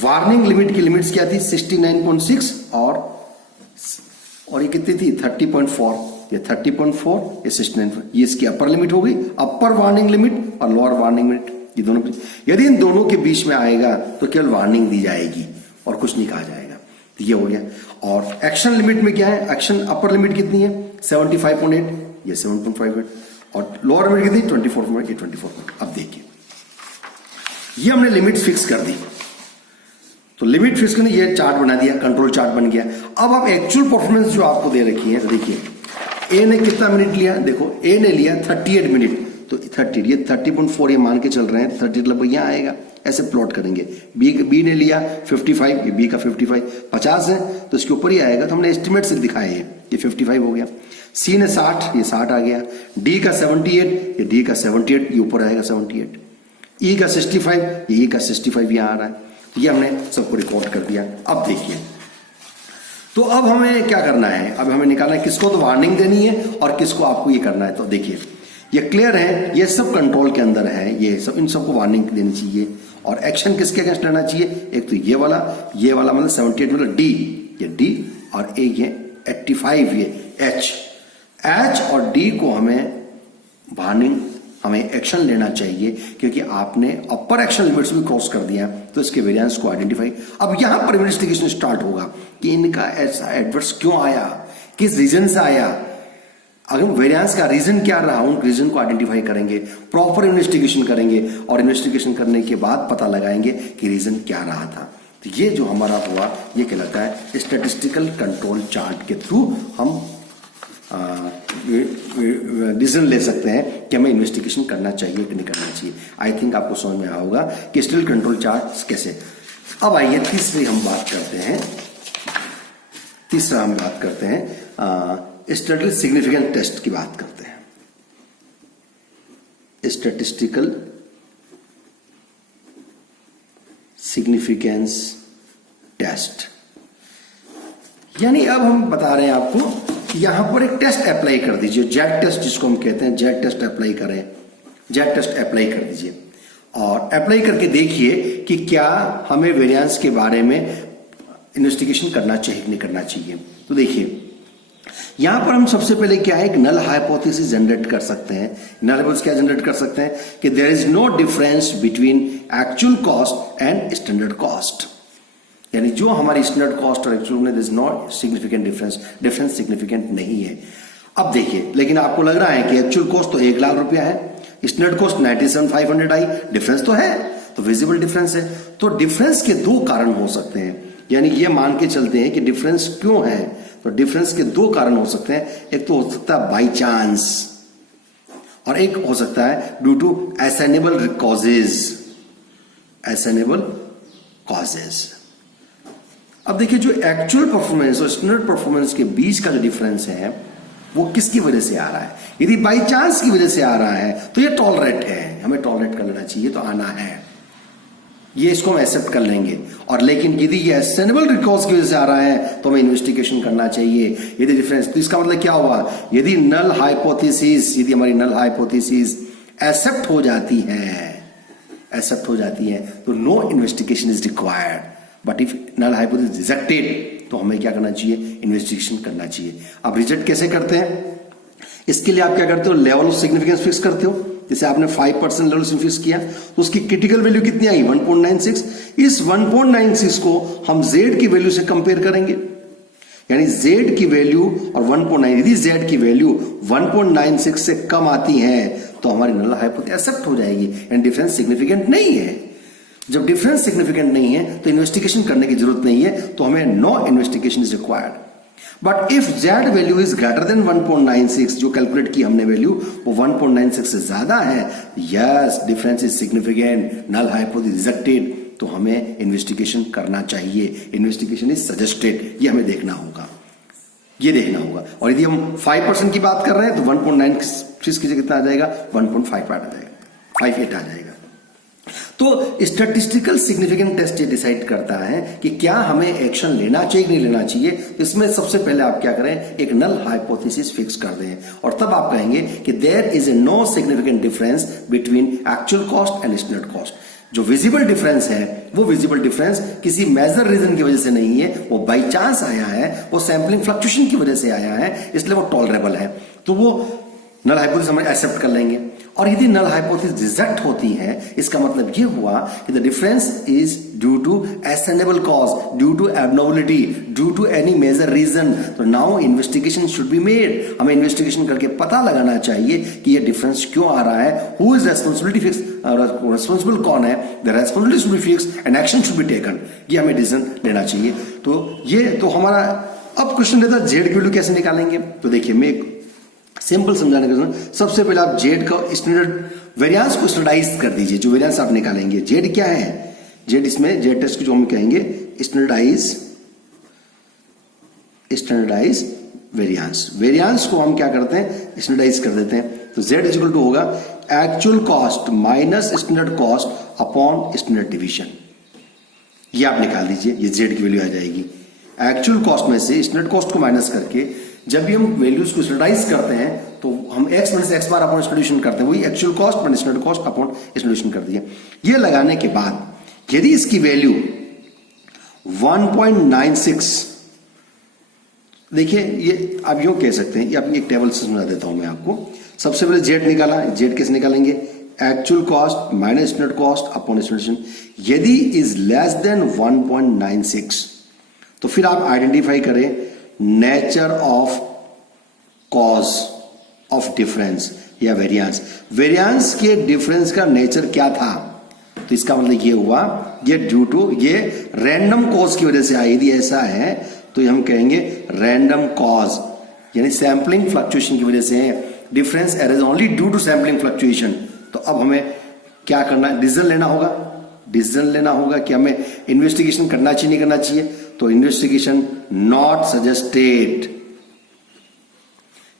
वार्निंग लिमिट की लिमिट्स क्या थी 69.6 और ये कितनी थी 30.4, ये 30.4, ये 69, ये इसकी अपर लिमिट हो गई, अपर वार्निंग लिमिट और लोअर वार्निंग लिमिट, ये दोनों। यदि इन दोनों के बीच में आएगा तो केवल वार्निंग दी जाएगी और कुछ नहीं कहा जाएगा, तो ये हो गया। और एक्शन लिमिट में क्या है, एक्शन अपर लिमिट कितनी है 75.8, ये 7.58 और लोअर लिमिट कितनी 24.8, 24। अब देखिए ये हमने लिमिट फिक्स कर दी, तो लिमिट फिक्स करने ये चार्ट बना दिया, कंट्रोल चार्ट बन गया। अब आप एक्चुअल परफॉर्मेंस जो आपको दे रखी है, तो देखिए ए ने कितना मिनट लिया, देखो ए ने लिया 38 मिनट, तो 30, ये 30.4 ये मान के चल रहे हैं, 30 लगभग यहाँ आएगा, ऐसे प्लॉट करेंगे। बी ने लिया 55, ये बी का 55, 50 है तो इसके ऊपर ही आएगा, तो हमने एस्टिमेट से दिखाए हैं, ये 55 हो गया। सी ने 60, ये 60 आ गया। डी का 78, ये डी का 78, ये ऊपर आएगा 78। ई का 65, ये ई का 65 यहाँ आ रहा है। तो ये हमने सबको रिकॉर्ड कर दिया। अब देखिए, तो अब हमें क्या करना है, अब हमें निकालना है किसको तो वार्निंग देनी है और किसको आपको ये करना है। तो देखिए ये क्लियर है, ये सब कंट्रोल के अंदर है, ये सब, इन सबको वार्निंग देनी चाहिए और एक्शन किसके अगेंस्ट लेना चाहिए। एक तो ये वाला मतलब 78 मतलब डी, ये डी, और एक ये 85, ये एच और डी को हमें वार्निंग, हमें एक्शन लेना चाहिए क्योंकि आपने अपर एक्शन लिमिट्स भी क्रॉस कर दिया, तो इसके वेरिएंस को आइडेंटिफाई। अब यहां पर इन्वेस्टिगेशन स्टार्ट होगा कि इनका ऐसा एडवर्स क्यों आया, किस रीजन से आया, अगर वेरिएंस का रीजन क्या रहा, उन रीजन को आइडेंटिफाई करेंगे, प्रॉपर इन्वेस्टिगेशन करेंगे और इन्वेस्टिगेशन करने के बाद पता लगाएंगे कि रीजन क्या रहा था। तो ये जो हमारा हुआ ये कहलाता है स्टैटिस्टिकल कंट्रोल चार्ट के थ्रू हम डिसीजन ले सकते हैं कि हमें इन्वेस्टिगेशन करना चाहिए कि नहीं करना चाहिए। आई थिंक आपको समझ में आया होगा कि स्टिल कंट्रोल चार्ट कैसे। अब आइए तीसरी हम बात करते हैं, स्टैटिस्टिकल सिग्निफिकेंट टेस्ट की बात करते हैं। स्टैटिस्टिकल सिग्निफिकेंस टेस्ट, यानी अब हम बता रहे हैं आपको कि यहां पर एक टेस्ट अप्लाई कर दीजिए, जेड टेस्ट जिसको हम कहते हैं, जेड टेस्ट अप्लाई करें, जेड टेस्ट अप्लाई कर दीजिए और अप्लाई करके देखिए कि क्या हमें वेरिएंस के बारे में इन्वेस्टिगेशन करना चाहिए कि नहीं करना चाहिए। तो देखिए यहां पर हम सबसे पहले क्या है, एक नल हाइपोथेसिस जनरेट कर सकते हैं। नल हाइपोथेसिस क्या जनरेट कर सकते हैं कि there is no difference between actual cost and standard cost, यानी जो हमारी स्टैंडर्ड कॉस्ट और एक्चुअल में there is no significant difference significant नहीं है। अब देखिए, लेकिन आपको लग रहा है कि एक्चुअल कॉस्ट तो 1 लाख रुपया है, स्टैंडर्ड कॉस्ट 97,500 आई, डिफरेंस तो है, तो विजिबल डिफरेंस है। तो डिफरेंस के 2 कारण हो सकते हैं, यानी ये मान के चलते हैं कि डिफरेंस क्यों है, तो डिफरेंस के 2 कारण हो सकते हैं। एक तो हो सकता है बाई चांस और एक हो सकता है ड्यू टू असाइनेबल कॉजेज। अब देखिए जो एक्चुअल परफॉर्मेंस और स्टैंडर्ड परफॉर्मेंस के बीच का जो डिफरेंस है वो किसकी वजह से आ रहा है। यदि बाई चांस की वजह से आ रहा है तो ये टॉलरेट है, हमें टॉलरेट कर लेना चाहिए, तो आना है, ये इसको हम एक्सेप्ट कर लेंगे। और लेकिन यदि ये असाइनेबल कॉज की वजह से आ रहा है तो हमें इन्वेस्टिगेशन करना चाहिए। यदि डिफरेंस, तो इसका मतलब क्या हुआ, यदि हमारी नल हाइपोथेसिस एक्सेप्ट हो जाती है तो no investigation is required, but if null hypothesis rejected तो हमें क्या करना चाहिए, इन्वेस्टिगेशन करना चाहिए। अब रिजेक्ट कैसे करते हैं, इसके लिए आप क्या करते हो, लेवल ऑफ सिग्निफिकेंस फिक्स करते हो। जैसे आपने 5% लेवल फिक्स किया तो उसकी क्रिटिकल वैल्यू कितनी आई, 1.96। इस 1.96 को हम z की वैल्यू से कंपेयर करेंगे, यानी z की वैल्यू और 1.9, यदि z की वैल्यू 1.96 से कम आती है तो हमारी नल हाइपोथेसिस एक्सेप्ट हो जाएगी, यानी डिफरेंस सिग्निफिकेंट नहीं है। जब डिफरेंस सिग्निफिकेंट नहीं है तो इन्वेस्टिगेशन करने की जरूरत नहीं है, तो हमें no investigation is required. But if z value is greater than 1.96, जो कैलकुलेट की हमने वैल्यू वो 1.96 से ज्यादा है, yes difference is significant, null hypothesis rejected, तो हमें इन्वेस्टिगेशन करना चाहिए। इन्वेस्टिगेशन इज सजेस्टेड, ये हमें देखना होगा। और यदि हम 5% की बात कर रहे हैं तो 1.96 की जगह कितना आ जाएगा, 1.58 आ जाएगा। तो स्टैटिस्टिकल सिग्निफिकेंट टेस्ट ये डिसाइड करता है कि क्या हमें एक्शन लेना चाहिए कि नहीं लेना चाहिए। इसमें सबसे पहले आप क्या करें, एक नल हाइपोथेसिस फिक्स कर दें और तब आप कहेंगे कि there is a no significant difference between actual cost and standard cost. जो विजिबल डिफरेंस है वो विजिबल डिफरेंस किसी मेजर रीजन की वजह से नहीं है, वो बाई चांस आया है, वो सैंपलिंग फ्लक्चुएशन की वजह से आया है, इसलिए वो टॉलरेबल है, तो वो नल हाइपोथेसिस हम एक्सेप्ट कर लेंगे। और यदि नल हाइपोथेसिस रिजेक्ट होती है, इसका मतलब ये हुआ कि the difference is due to assignable cause, due to abnormality, due to any major reason, तो now investigation should be made. हमें इन्वेस्टिगेशन करके पता लगाना चाहिए कि ये डिफरेंस क्यों आ रहा है, who is responsibility fix, responsible कौन है, the responsibility should be fix and action should be taken, ये हमें डिसीजन लेना चाहिए। तो ये तो हमारा अब क्वेश्चन रहता है जेड की वैल्यू कैसे निकालेंगे। तो देखिए मैं एक सिंपल समझाने का, सबसे पहले आप जेड का स्टैंडर्ड वेरिएंस को स्टैंडर्डाइज कर दीजिए। जो वेरिएंस आप निकालेंगे, जेड क्या है, जेड इसमें जेड टेस्ट को जो हम कहेंगे स्टैंडर्डाइज वेरिएंस। वेरिएंस को हम क्या करते हैं, स्टैंडर्डाइज कर देते हैं। तो जेड इक्वल टू होगा actual cost minus standard cost upon standard division. ये आप निकाल दीजिए, ये जेड की वैल्यू आ जाएगी। एक्चुअल कॉस्ट में से स्टैंडर्ड कॉस्ट को माइनस करके जब भी हम वैल्यूज को स्टैंडर्डाइज करते हैं तो हम x minus x bar upon standardization करते हैं, वही actual cost minus standard cost upon standardization कर दिया। ये लगाने के बाद यदि इसकी वैल्यू 1.96, देखिए ये आप यूं कह सकते हैं, ये अपनी एक टेबल से समझा देता हूं मैं आपको। सबसे पहले जेड निकाला, जेड कैसे निकालेंगे, actual cost minus standard cost upon standardization. यदि इज लेस देन 1.96 तो फिर आप आइडेंटिफाई करें nature of cause of difference या वेरिएंस। वेरिएंस के डिफरेंस का नेचर क्या था, तो इसका मतलब ये हुआ ये ड्यू टू ये रैंडम कॉज की वजह से आया। यदि ऐसा है तो हम कहेंगे रैंडम कॉज, यानी सैंपलिंग फ्लक्चुएशन की वजह से है। Difference arise only due to sampling fluctuation. तो अब हमें क्या करना है, डिसीजन लेना होगा। डिसीजन लेना होगा कि हमें इन्वेस्टिगेशन करना चाहिए नहीं करना चाहिए। तो इन्वेस्टिगेशन नॉट सजेस्टेड,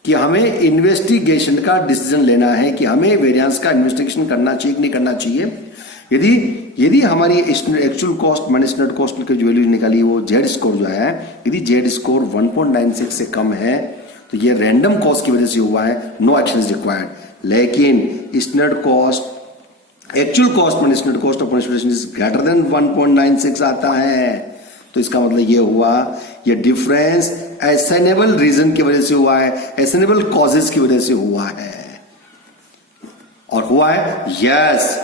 कि हमें इन्वेस्टिगेशन का डिसीजन लेना है कि हमें वेरिएंस का इन्वेस्टिगेशन करना चाहिए कि नहीं करना चाहिए। यदि हमारी actual cost minus standard cost की जो वैल्यू निकाली वो जेड स्कोर जो है, यदि जेड स्कोर 1.96 से कम है तो ये रैंडम कॉस्ट की वजह से हुआ है, नो एक्शन इज रिक्वायर्ड। लेकिन standard cost actual cost minus standard cost of investigation is greater than 1.96 आता है, तो इसका मतलब ये हुआ ये डिफरेंस असाइनेबल रीजन की वजह से हुआ है, असाइनेबल कॉजेस की वजह से हुआ है। और हुआ है यस,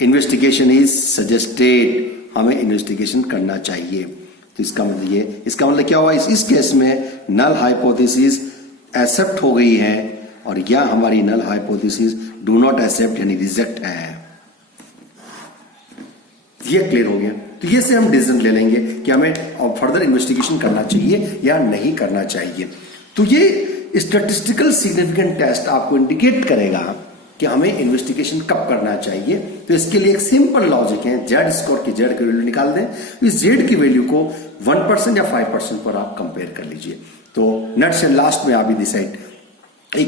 इन्वेस्टिगेशन इज सजेस्टेड, हमें इन्वेस्टिगेशन करना चाहिए। तो इसका मतलब ये, इसका मतलब क्या हुआ, इस केस में नल हाइपोथेसिस एक्सेप्ट हो गई है और यह हमारी null hypothesis do not accept यानी रिजेक्ट है। ये क्लियर हो गया। तो ये से हम डिसीजन ले लेंगे कि हमें फर्दर इन्वेस्टिगेशन करना चाहिए या नहीं करना चाहिए। तो ये स्टैटिस्टिकल सिग्निफिकेंट टेस्ट आपको इंडिकेट करेगा कि हमें इन्वेस्टिगेशन कब करना चाहिए। तो इसके लिए एक सिंपल लॉजिक है, जेड स्कोर की जेड की वैल्यू निकाल दें, इस जेड की वैल्यू को 1% या 5% पर आप कंपेयर कर लीजिए। तो नेक्स्ट एंड लास्ट में आप डिसाइड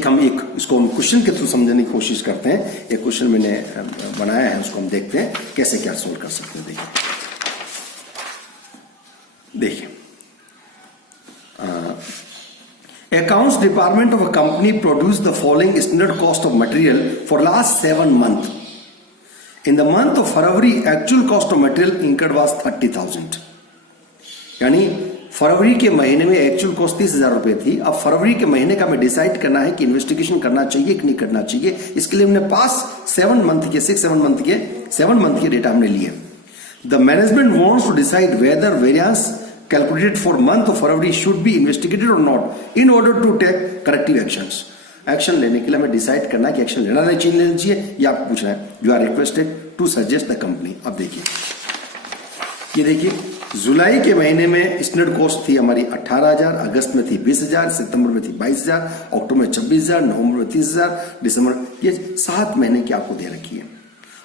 हम इसको हम क्वेश्चन के थ्रू समझने की कोशिश करते हैं। एक क्वेश्चन मैंने बनाया है, उसको हम देखते हैं कैसे क्या सोल्व कर सकते हैं। देखिए Accounts department of a company produced the following standard cost of material for last 7 months. In the month of February, actual cost of material incurred was 30,000. यानी फरवरी के महीने में एक्चुअल कॉस्ट 30,000 रुपए थी। अब फरवरी के महीने का हमें डिसाइड करना है कि इन्वेस्टिगेशन करना चाहिए कि नहीं करना चाहिए। इसके लिए हमने पास 7 मंथ के डेटा हमने लिए। The management wants to decide whether variance calculated for month of February should be investigated or not in order to take corrective actions. Action लेने के लिए हमें डिसाइड करना है कि एक्शन लेना नहीं चाहिए या आपको पूछना है। You are requested to suggest the company. अब देखिए, ये देखिए जुलाई के महीने में स्टैंडर्ड कॉस्ट थी हमारी 18,000, अगस्त में थी 20,000, सितंबर में थी 22,000, अक्टूबर में 26,000, नवंबर में 30,000, दिसंबर, ये 7 महीने की आपको दे रखी है।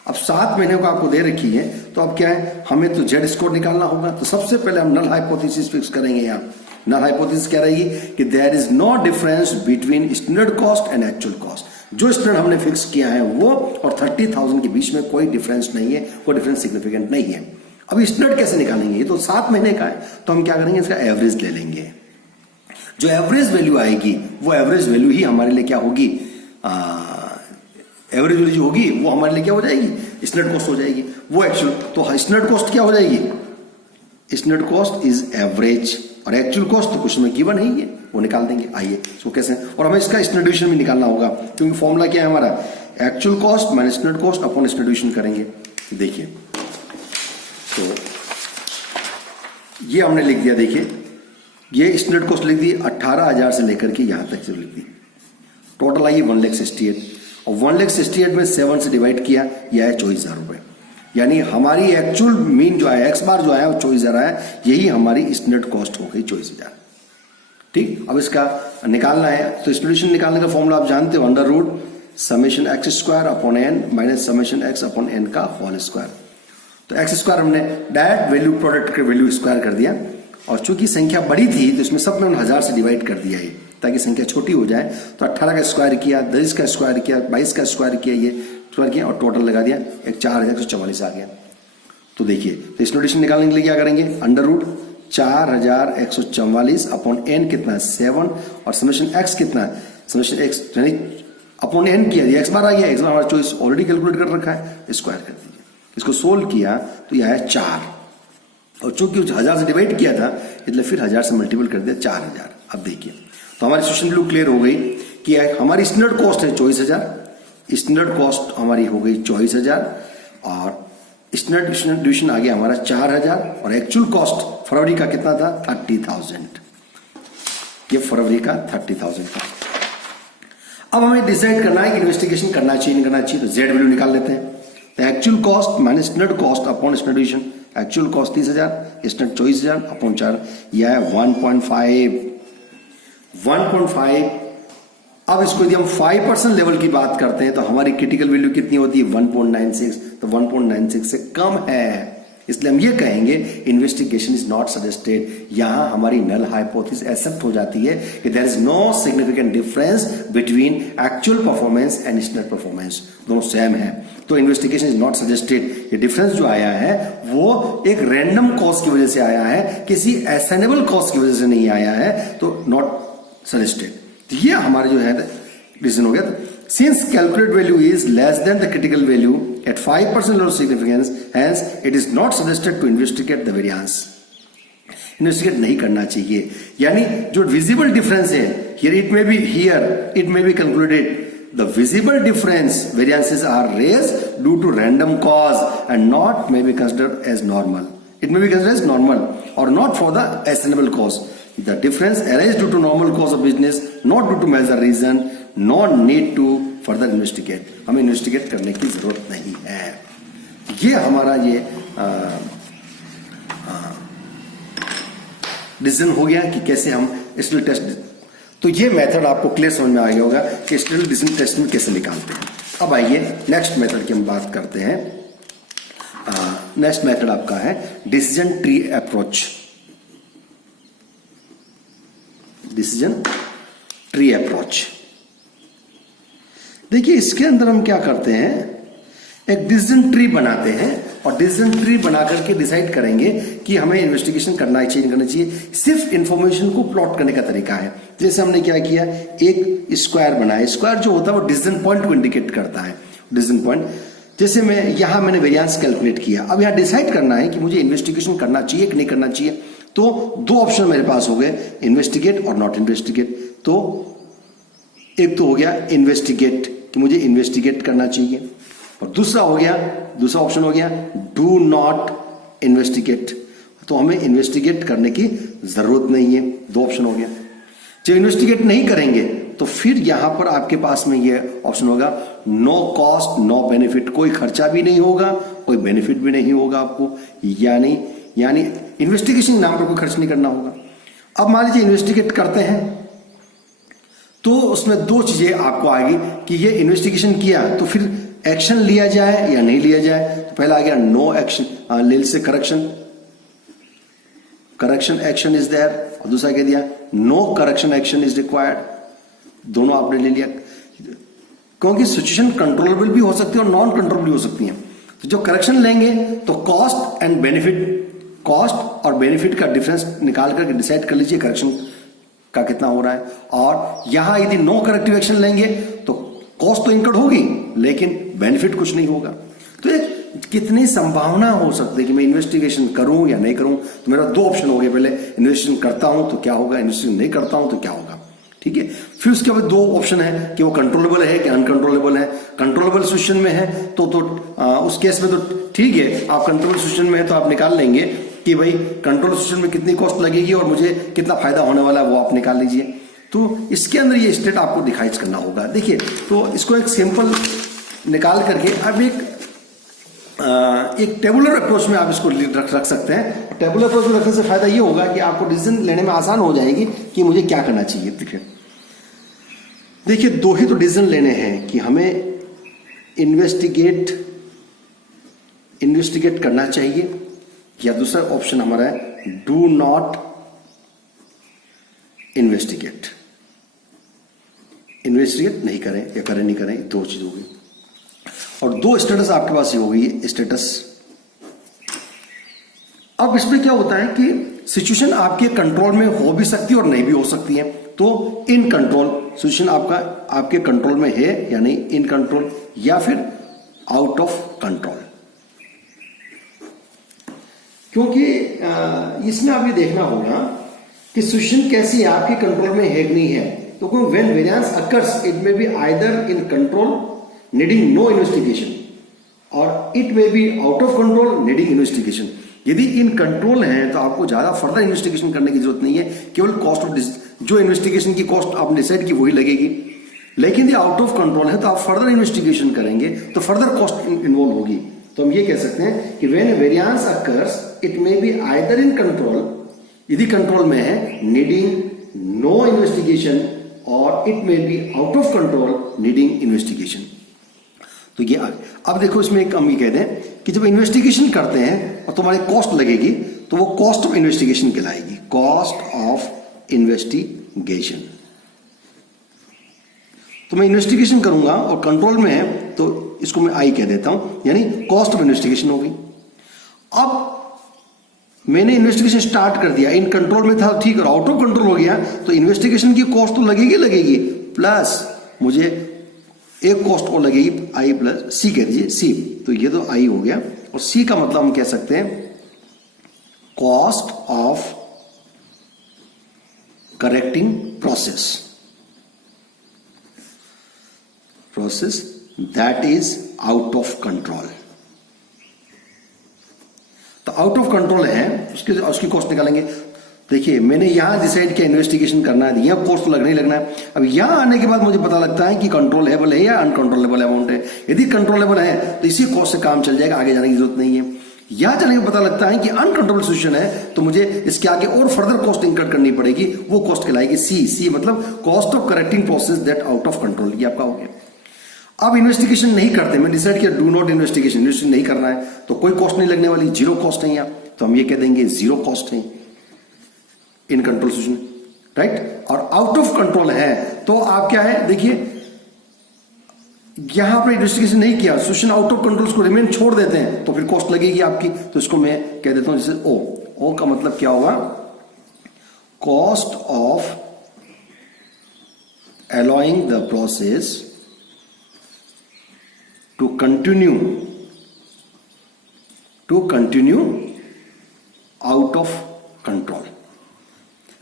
अब 7 महीने को आपको दे रखी है, तो अब क्या है, हमें तो जेड स्कोर निकालना होगा। तो सबसे पहले हम नल हाइपोथेसिस फिक्स करेंगे। यहाँ नल हाइपोथेसिस क्या रहेगी कि there is no difference between standard cost and actual cost. जो स्टैंडर्ड हमने फिक्स किया है वो और 30,000 के बीच में कोई डिफरेंस नहीं है, कोई डिफरेंस सिग्निफिकेंट नहीं है। अब स्टैंडर्ड कैसे निकालेंगे, ये तो 7 महीने का है, तो हम क्या करेंगे, इसका एवरेज ले लेंगे। जो एवरेज वैल्यू आएगी वो एवरेज वैल्यू ही हमारे लिए क्या होगी, एवरेज वैल्यू जो होगी वो हमारे लिए क्या हो जाएगी, स्टैंडर्ड कॉस्ट हो जाएगी। वो एक्चुअल, तो स्टैंडर्ड कॉस्ट क्या हो जाएगी, स्टैंडर्ड कॉस्ट इज एवरेज, और एक्चुअल कॉस्ट तो कुछ में गिवन ही है, वो निकाल देंगे। आइए इसको कैसे, और हमें इसका स्टैंडर्ड डिवीजन भी निकालना होगा, क्योंकि फॉर्मूला क्या है हमारा, actual cost minus standard cost upon standard division करेंगे। देखिए तो ये हमने लिख दिया। देखिए ये स्टैंडर्ड कॉस्ट लिख दी 18,000 से लेकर के यहां तक से लिख दी। टोटल आई 1,68,000 और 1,68,000 में 7 से डिवाइड किया, यह है 24,000 रुपए। यानी हमारी एक्चुअल मीन जो है, एक्स बार जो है वो 24,000 है, यही हमारी स्टैंडर्ड कॉस्ट हो गई 24,000। ठीक, अब इसका निकालना है तो स्टूडेंट निकालने का फॉर्मूला आप जानते हो, under root summation x square upon n minus summation x upon n का होल स्क्वायर। तो एक्स स्क्वायर हमने डायरेक्ट वैल्यू प्रोडक्ट के वैल्यू स्क्वायर कर दिया, और चूंकि संख्या बड़ी थी तो इसमें सब में 1000 से डिवाइड कर दिया है ताकि संख्या छोटी हो जाए। तो 18 का स्क्वायर किया, 10 का स्क्वायर किया, 22 का स्क्वायर किया, ये स्क्वायर किया और टोटल लगा दिया, एक 4144 आ गया। तो देखिए, तो इस नोटेशन निकालने के लिए क्या करेंगे, अंडर रूट 4144 अपॉन एन कितना है 7 और समेशन एक्स कितना है, समेशन एक्स अपॉन एन किया दिया, एक्स बार आ गया, एक्स बार हमारा चॉइस ऑलरेडी कैलकुलेट कर रखा है, स्क्वायर कर दीजिए। इसको सोल्व किया तो यह है 4, और चूंकि 1000 से डिवाइड किया था इसलिए फिर 1000 से मल्टीपल कर दिया 4000। अब देखिए, तो हमारी सिचुएशन बिल्कुल क्लियर हो गई कि हमारी स्टैंडर्ड कॉस्ट है 24000, स्टैंडर्ड कॉस्ट हमारी हो गई 24000 और स्टैंडर्ड डिवीजन आ गया हमारा 4000 और एक्चुअल कॉस्ट फरवरी का कितना था 30,000। ये फरवरी का 30,000 था। अब हमें डिसाइड करना है कि इन्वेस्टिगेशन करना चाहिए नहीं करना चाहिए, तो जेड वैल्यू निकाल लेते हैं। तो actual cost minus standard cost upon standard division, actual cost 30,000, standard 24,000 upon 4, यह है 1.5। अब इसको यदि हम 5% लेवल की बात करते हैं तो हमारी क्रिटिकल वैल्यू कितनी होती है 1.96, तो 1.96 से कम है, इसलिए हम ये कहेंगे इन्वेस्टिगेशन इज नॉट सजेस्टेड। यहां हमारी नल हाइपोथेसिस एक्सेप्ट हो जाती है कि there is no significant difference between actual performance and standard performance, दोनों सेम है, तो इन्वेस्टिगेशन इज नॉट सजेस्टेड। ये डिफरेंस जो आया है वो एक रैंडम कॉज की वजह से आया है, किसी असाइनेबल कॉज की वजह से नहीं आया है, तो नॉट सजेस्टेड। तो ये हमारे जो है रीजन हो गया। Since calculated value is less than the critical value at 5% low significance, hence it is not suggested to investigate the variance. Investigate नहीं करना चाहिए, यानी जो विजिबल डिफरेंस है here it may be concluded the visible difference variances are raised due to random cause and not may be considered as normal. It may be considered as normal or not for the assignable cause. The difference arises due to normal cause of business, not due to major reason. No need to further investigate. हमें investigate करने की जरूरत नहीं है। ये हमारा ये decision हो गया कि कैसे हम स्टिल टेस्ट, तो ये मेथड आपको क्लियर समझ में आ गया होगा कि स्टिल डिसीजन टेस्ट में कैसे निकालते हैं। अब आइए नेक्स्ट मेथड की हम बात करते हैं। नेक्स्ट मेथड आपका है decision tree approach. Decision tree approach, देखिए इसके अंदर हम क्या करते हैं, एक डिसीजन ट्री बनाते हैं और डिसीजन ट्री बना करके डिसाइड करेंगे कि हमें इन्वेस्टिगेशन करना चाहिए नहीं करना चाहिए। सिर्फ इंफॉर्मेशन को प्लॉट करने का तरीका है। जैसे हमने क्या किया, एक स्क्वायर बनाया, स्क्वायर जो होता है वो डिसीजन पॉइंट को इंडिकेट करता है। डिसीजन पॉइंट, जैसे मैंने वेरिएंस कैलकुलेट किया, अब यहां डिसाइड करना है कि मुझे इन्वेस्टिगेशन करना चाहिए कि नहीं करना चाहिए। तो दो ऑप्शन मेरे पास हो गए, इन्वेस्टिगेट और नॉट इन्वेस्टिगेट। तो एक तो हो गया इन्वेस्टिगेट कि मुझे इन्वेस्टिगेट करना चाहिए, और दूसरा ऑप्शन हो गया डू नॉट इन्वेस्टिगेट, तो हमें इन्वेस्टिगेट करने की जरूरत नहीं है। दो ऑप्शन हो गया। जब इन्वेस्टिगेट नहीं करेंगे तो फिर यहां पर आपके पास में ये ऑप्शन होगा नो कॉस्ट नो बेनिफिट, कोई खर्चा भी नहीं होगा, कोई बेनिफिट भी नहीं होगा आपको, यानी इन्वेस्टिगेशन के नाम पर कोई खर्च नहीं करना होगा। अब मान लीजिए इन्वेस्टिगेट करते हैं तो उसमें दो चीजें आपको आएगी कि ये इन्वेस्टिगेशन किया तो फिर एक्शन लिया जाए या नहीं लिया जाए। तो पहला आ गया नो एक्शन, ले से करेक्शन एक्शन इज देयर, और दूसरा कह दिया no correction action is required. दोनों आपने ले लिया, क्योंकि सिचुएशन कंट्रोलेबल भी हो सकती है और नॉन कंट्रोलेबल भी हो सकती है। तो जो करेक्शन लेंगे तो कॉस्ट एंड बेनिफिट, कॉस्ट और बेनिफिट का डिफरेंस निकाल करके डिसाइड कर लीजिए करेक्शन का कितना हो रहा है। और यहां यदि नो करेक्टिव एक्शन लेंगे तो कॉस्ट तो इंकर्ड होगी लेकिन बेनिफिट कुछ नहीं होगा। तो एक कितनी संभावना हो सकती है कि मैं इन्वेस्टिगेशन करूं या नहीं करूं। तो मेरा दो ऑप्शन हो गए, पहले इन्वेस्टिगेशन करता हूं तो क्या होगा, इन्वेस्टिगेशन नहीं करता हूं तो क्या होगा। ठीक है, फिर उसके बाद दो ऑप्शन है कि वो कंट्रोलेबल है कि अनकंट्रोलेबल है। कंट्रोलेबल सिचुएशन में है तो उस केस में तो ठीक है, आप कंट्रोल सिचुएशन में है तो आप निकाल लेंगे कि भाई कंट्रोल सिचुएशन में कितनी कॉस्ट लगेगी और मुझे कितना फायदा होने वाला है, वो आप निकाल लीजिए। तो इसके अंदर ये स्टेट आपको दिखाई करना होगा। देखिए, तो इसको एक सिंपल निकाल करके अब एक एक टेबुलर अप्रोच में आप इसको रख सकते हैं। टेबुलर अप्रोच में रखने से फायदा ये होगा कि आपको डिसीजन लेने में आसान हो जाएगी कि मुझे क्या करना चाहिए। देखिए दो ही तो डिसीजन लेने हैं कि हमें इन्वेस्टिगेट करना चाहिए, या दूसरा ऑप्शन हमारा है डू नॉट इन्वेस्टिगेट नहीं करें या करें नहीं करें, दो चीज होगी। और दो स्टेटस आपके पास ही होगी स्टेटस। अब इसमें क्या होता है कि सिचुएशन आपके कंट्रोल में हो भी सकती है और नहीं भी हो सकती है। तो इन कंट्रोल सिचुएशन आपके कंट्रोल में है या नहीं, इन कंट्रोल या फिर आउट ऑफ कंट्रोल। क्योंकि इसमें आप ये देखना होगा कि सिचुएशन कैसी है, आपके कंट्रोल में है कि नहीं है। तो when variance occurs it may be either in control needing no investigation और it may be out of control needing investigation. यदि इन कंट्रोल है तो आपको ज्यादा फर्दर इन्वेस्टिगेशन करने की जरूरत नहीं है, केवल कॉस्ट ऑफ जो इन्वेस्टिगेशन की कॉस्ट आपने डिसाइड की वही लगेगी। लेकिन यदि आउट ऑफ कंट्रोल है तो आप फर्दर इन्वेस्टिगेशन करेंगे तो फर्दर कॉस्ट इन्वॉल्व होगी। तो हम ये कह सकते हैं कि when variance occurs it may be either in control, यदि कंट्रोल में है नीडिंग नो इन्वेस्टिगेशन, और it may be out of control needing investigation. तो ये अब देखो इसमें एक हम ये कह दें कि जब इन्वेस्टिगेशन करते हैं और तुम्हारी कॉस्ट लगेगी तो वो कॉस्ट ऑफ इन्वेस्टिगेशन कहलाएगी, कॉस्ट ऑफ इन्वेस्टिगेशन। तो मैं इन्वेस्टिगेशन करूंगा और कंट्रोल में है तो इसको मैं आई कह देता हूं, यानी कॉस्ट ऑफ इन्वेस्टिगेशन होगी। अब मैंने इन्वेस्टिगेशन स्टार्ट कर दिया, इन कंट्रोल में था ठीक, और आउट ऑफ कंट्रोल हो गया तो इन्वेस्टिगेशन की कॉस्ट तो लगेगी, प्लस मुझे एक कॉस्ट और लगेगी आई प्लस सी कह दीजिए सी। तो ये तो आई हो गया, और सी का मतलब हम कह सकते हैं cost of correcting process that is out of control. तो आउट ऑफ कंट्रोल है उसकी कॉस्ट निकालेंगे। देखिए मैंने यहां डिसाइड किया इन्वेस्टिगेशन करना है, यह कॉस्ट तो लगना ही लगना है। अब यहां आने के बाद मुझे पता लगता है कि कंट्रोलेबल है या अनकंट्रोलेबल अमाउंट है। यदि कंट्रोलेबल है तो इसी कॉस्ट से काम चल जाएगा, आगे जाने की जरूरत नहीं है। यहां जाने के पता लगता है कि अनकंट्रोलेबल सिचुएशन है तो मुझे इसके आगे और फर्दर कॉस्ट इंकर करनी पड़ेगी, वो कॉस्ट कहलाएगी सी मतलब cost of correcting process that out of control. ये आपका हो गया। अब इन्वेस्टिगेशन नहीं करते, मैं डिसाइड किया डू नॉट इन्वेस्टिगेशन नहीं करना है तो कोई कॉस्ट नहीं लगने वाली, जीरो कॉस्ट है यहाँ, तो हम ये कह देंगे जीरो कॉस्ट है इन कंट्रोल सिचुएशन, राइट। और आउट ऑफ कंट्रोल है तो आप क्या है, देखिए यहां पर इन्वेस्टिगेशन नहीं किया, सिचुएशन आउट ऑफ कंट्रोल को रिमेन छोड़ देते हैं तो फिर कॉस्ट लगेगी आपकी। तो इसको मैं कह देता हूं जैसे ओ का मतलब क्या होगा, cost of allowing the process to continue out of control।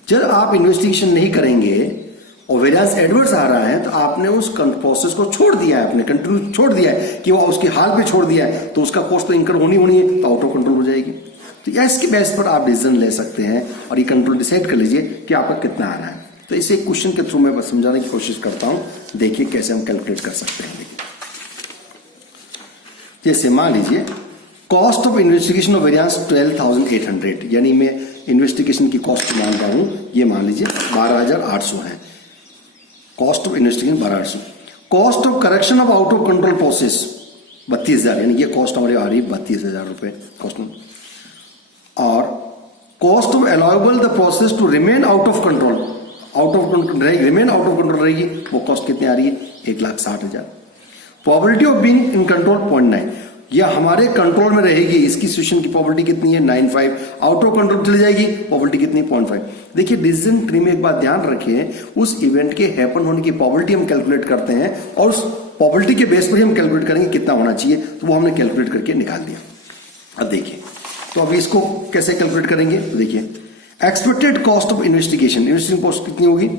जब आप इन्वेस्टिगेशन नहीं करेंगे और वेरिएंस एडवर्स आ रहा है तो आपने उस प्रोसेस को छोड़ दिया है, आपने कंटिन्यू छोड़ दिया है कि वो उसके हाल पे छोड़ दिया है, तो उसका कॉस्ट तो इंकर होनी है, तो आउट ऑफ कंट्रोल हो जाएगी। तो इसके बेस पर आप डिसीजन ले सकते हैं और ये कंट्रोल डिसाइड कर लीजिए कि आपका कितना आ रहा है। तो इसे क्वेश्चन के थ्रू मैं बस समझाने की कोशिश करता हूं, देखिए कैसे हम कैलकुलेट कर सकते हैं। जैसे मान लीजिए cost of investigation of variance 12,800, यानी मैं इन्वेस्टिगेशन की कॉस्ट मान रहा हूं, ये मान लीजिए 12,800 है cost of investigation 12,800। Cost of correction of out of control process 32,000, यानी ये कॉस्ट हमारी आ रही है 32,000 रुपए कॉस्ट। और cost of allowable the process to remain out of control, remain out of control रहेगी, वो कॉस्ट कितनी आ रही है 1,60,000। Probability of being in control 0.9, यह हमारे कंट्रोल में रहेगी, इसकी सिचुएशन की प्रोबेबिलिटी कितनी है 95, आउट ऑफ कंट्रोल चली जाएगी, प्रोबेबिलिटी कितनी 0.5। देखिए डिसीजन ट्री में एक बात ध्यान रखिए, उस इवेंट के हैपन होने की प्रोबेबिलिटी हम कैलकुलेट करते हैं और उस प्रोबेबिलिटी के बेस पर ही हम कैलकुलेट करेंगे कितना होना चाहिए, तो वो हमने कैलकुलेट करके निकाल दिया। अब देखिए तो अभी इसको कैसे कैलकुलेट करेंगे, तो देखिए expected cost of investigation cost कितनी होगी,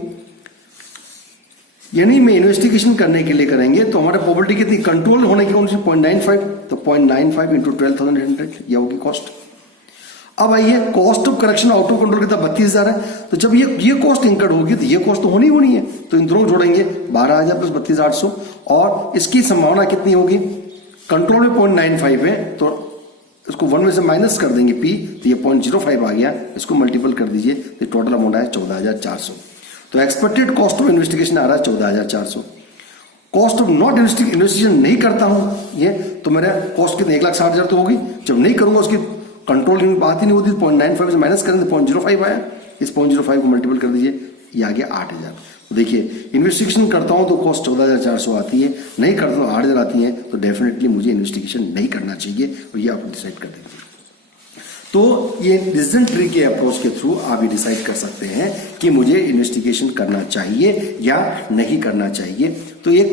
यानी मैं इन्वेस्टिगेशन करने के लिए करेंगे तो हमारा प्रोबेबिलिटी कितनी कंट्रोल होने की कौन सी 0.95, तो 0.95 इंटू 12,800 यह होगी कॉस्ट। अब आइए cost of correction out of control कितना 32,000 है, तो जब ये कॉस्ट इंकर्ड होगी तो ये कॉस्ट तो होनी है, तो इन दोनों जोड़ेंगे 12,000 प्लस 32,800, और इसकी संभावना कितनी होगी कंट्रोल में 0.95 है, तो इसको 1 में से माइनस कर देंगे P, तो ये 0.05 आ गया, इसको मल्टीपल कर दीजिए, तो टोटल अमाउंट आया 14,400। तो एक्सपेक्टेड कॉस्ट ऑफ इन्वेस्टिगेशन आ रहा है 14,400। कॉस्ट ऑफ नॉट इन्वेस्टिगेशन नहीं करता हूं ये, तो मेरा कॉस्ट कितने 1,60,000 तो होगी। जब नहीं करूंगा उसकी कंट्रोल लिमिट बात ही नहीं होती, 0.95 से माइनस करेंगे 0.05 आया, इस 0.05 को मल्टीपल कर दीजिए, ये आ गया 8,000। तो देखिए इन्वेस्टिगेशन करता हूं तो कॉस्ट 14,400 आती है, नहीं करता तो 8,000 आती है, तो डेफिनेटली मुझे इन्वेस्टिगेशन नहीं करना चाहिए, और ये आप डिसाइड कर देंगे। तो ये डिसीजन ट्री के अप्रोच के थ्रू आप ये डिसाइड कर सकते हैं कि मुझे इन्वेस्टिगेशन करना चाहिए या नहीं करना चाहिए। तो एक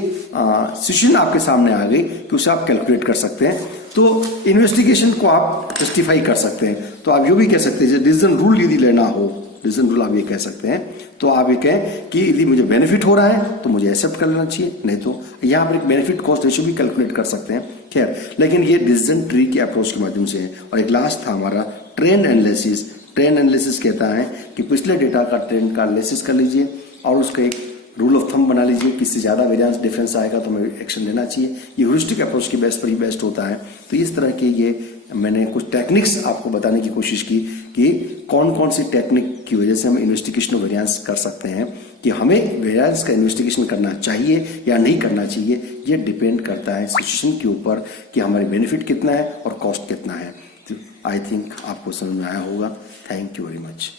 सिचुएशन आपके सामने आ गई कि उसे आप कैलकुलेट कर सकते हैं। तो इन्वेस्टिगेशन को आप जस्टिफाई कर सकते हैं। तो आप ये भी कह सकते हैं डिसीजन रूल यदि लेना हो, डिसीजन रूल आप ये कह सकते हैं, तो आप ये कहें कि यदि मुझे बेनिफिट हो रहा है तो मुझे एक्सेप्ट कर लेना चाहिए, नहीं तो यहाँ पर एक बेनिफिट कॉस्ट रेशियो भी कैलकुलेट कर सकते हैं। खैर, लेकिन ये डिसीजन ट्री के अप्रोच के माध्यम से है। और एक लास्ट था हमारा ट्रेंड एनालिसिस। ट्रेंड एनालिसिस कहता है कि पिछले डेटा का ट्रेंड का एनालिसिस कर लीजिए और उसका एक रूल ऑफ थंब बना लीजिए, किससे ज़्यादा वेरिएंस डिफरेंस आएगा तो हमें एक्शन लेना चाहिए। ये ह्यूरिस्टिक अप्रोच की बेस्ट पर ही बेस्ट होता है। तो इस तरह के ये मैंने कुछ टेक्निक्स आपको बताने की कोशिश की कि कौन कौन सी टेक्निक की वजह से हम इन्वेस्टिगेशन ऑफ वेरिएंस कर सकते हैं, कि हमें वेरिएंस का इन्वेस्टिगेशन करना चाहिए या नहीं करना चाहिए। ये डिपेंड करता है सिचुएशन के ऊपर कि हमारी बेनिफिट कितना है और कॉस्ट कितना है। आई थिंक आपको समझ में आया होगा। Thank you very much.